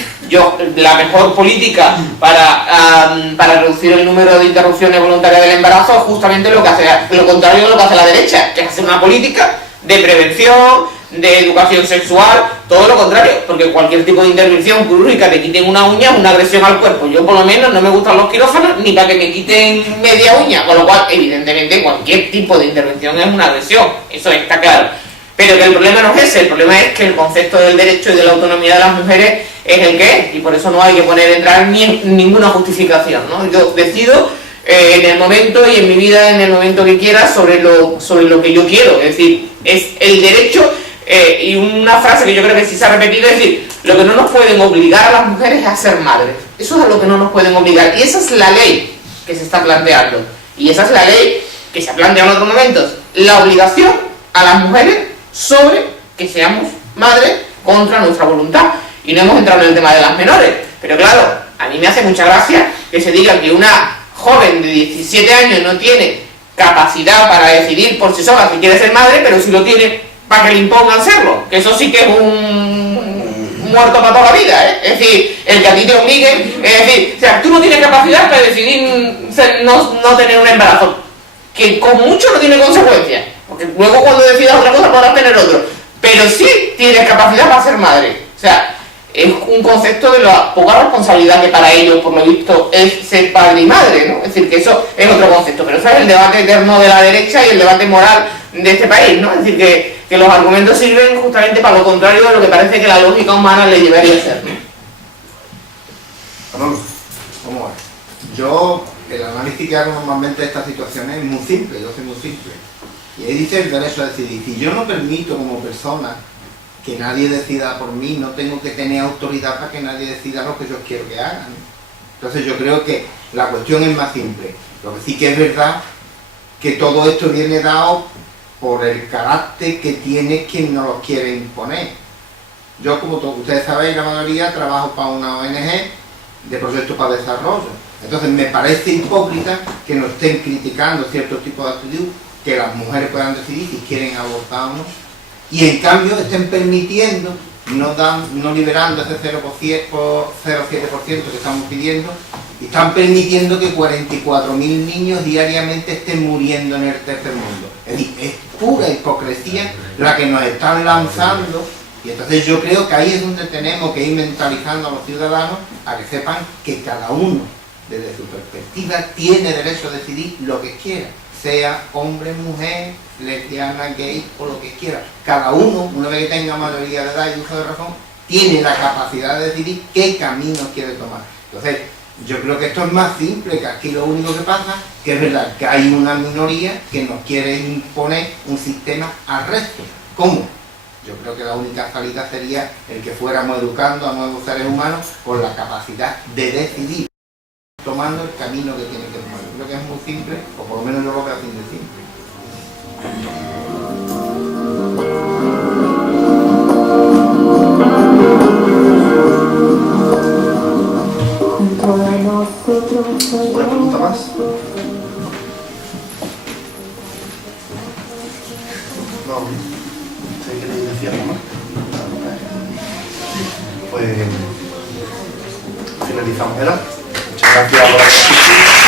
La mejor política para reducir el número de interrupciones voluntarias del embarazo es justamente lo contrario de lo que hace la derecha, que es hacer una política de prevención, de educación sexual, todo lo contrario, porque cualquier tipo de intervención quirúrgica, te quiten una uña, es una agresión al cuerpo. Yo por lo menos no me gustan los quirófanos ni para que me quiten media uña, con lo cual evidentemente cualquier tipo de intervención es una agresión, eso está claro. Pero que el problema no es ese, el problema es que el concepto del derecho y de la autonomía de las mujeres es el que es, y por eso no hay que entrar ni en ninguna justificación, ¿no? Yo decido en el momento y en mi vida, en el momento que quiera, sobre lo que yo quiero, es decir, es el derecho. Y una frase que yo creo que sí se ha repetido es decir, lo que no nos pueden obligar a las mujeres es a ser madres. Eso es a lo que no nos pueden obligar. Y esa es la ley. que se está planteando. Y esa es la ley que se ha planteado en otros momentos. La obligación a las mujeres sobre que seamos madres contra nuestra voluntad. Y no hemos entrado en el tema de las menores. Pero claro, a mí me hace mucha gracia que se diga que una joven de 17 años no tiene capacidad para decidir por sí sola si quiere ser madre, pero sí lo tiene para que le impongan serlo. Que eso sí que es un muerto para toda la vida, ¿eh? Es decir, el que a ti te obliguen, es decir, o sea, tú no tienes capacidad para decidir no tener un embarazo, que con mucho no tiene consecuencias, porque luego cuando decidas otra cosa podrás tener otro, pero sí tienes capacidad para ser madre. O sea, es un concepto de la poca responsabilidad que para ellos, por lo visto, es ser padre y madre, ¿no? Es decir, que eso es otro concepto, pero eso es el debate eterno de la derecha y el debate moral de este país, ¿no? Es decir, que los argumentos sirven justamente para lo contrario de lo que parece que la lógica humana le llevaría a ser, ¿no? Manolo, ¿cómo es? Yo, el análisis que hago normalmente de estas situaciones es muy simple, yo soy muy simple. Y ahí dice el derecho a decidir. Si yo no permito como persona que nadie decida por mí, no tengo que tener autoridad para que nadie decida lo que yo quiero que hagan. Entonces yo creo que la cuestión es más simple. Lo que sí que es verdad que todo esto viene dado por el carácter que tiene quien nos lo quiere imponer. Yo, como ustedes sabéis, la mayoría trabajo para una ONG de proyectos para desarrollo. Entonces me parece hipócrita que nos estén criticando ciertos tipos de actitud, que las mujeres puedan decidir si quieren abortar o no, y en cambio estén permitiendo, no liberando ese 0,07% que estamos pidiendo, y están permitiendo que 44.000 niños diariamente estén muriendo en el tercer mundo. Es decir, es pura hipocresía la que nos están lanzando, y entonces yo creo que ahí es donde tenemos que ir mentalizando a los ciudadanos a que sepan que cada uno, desde su perspectiva, tiene derecho a decidir lo que quiera, sea hombre, mujer, lesbiana, gay o lo que quiera. Cada uno, una vez que tenga mayoría de edad y uso de razón, tiene la capacidad de decidir qué camino quiere tomar. Entonces, yo creo que esto es más simple, que aquí lo único que pasa, que es verdad que hay una minoría que nos quiere imponer un sistema al resto. ¿Cómo? Yo creo que la única salida sería el que fuéramos educando a nuevos seres humanos con la capacidad de decidir, tomando el camino que tiene que tomar. Yo creo que es muy simple, o por lo menos yo lo veo así de simple. ¿Una pregunta más? No, ¿usted quiere decir algo más? Pues finalizamos, ¿verdad? Muchas gracias por la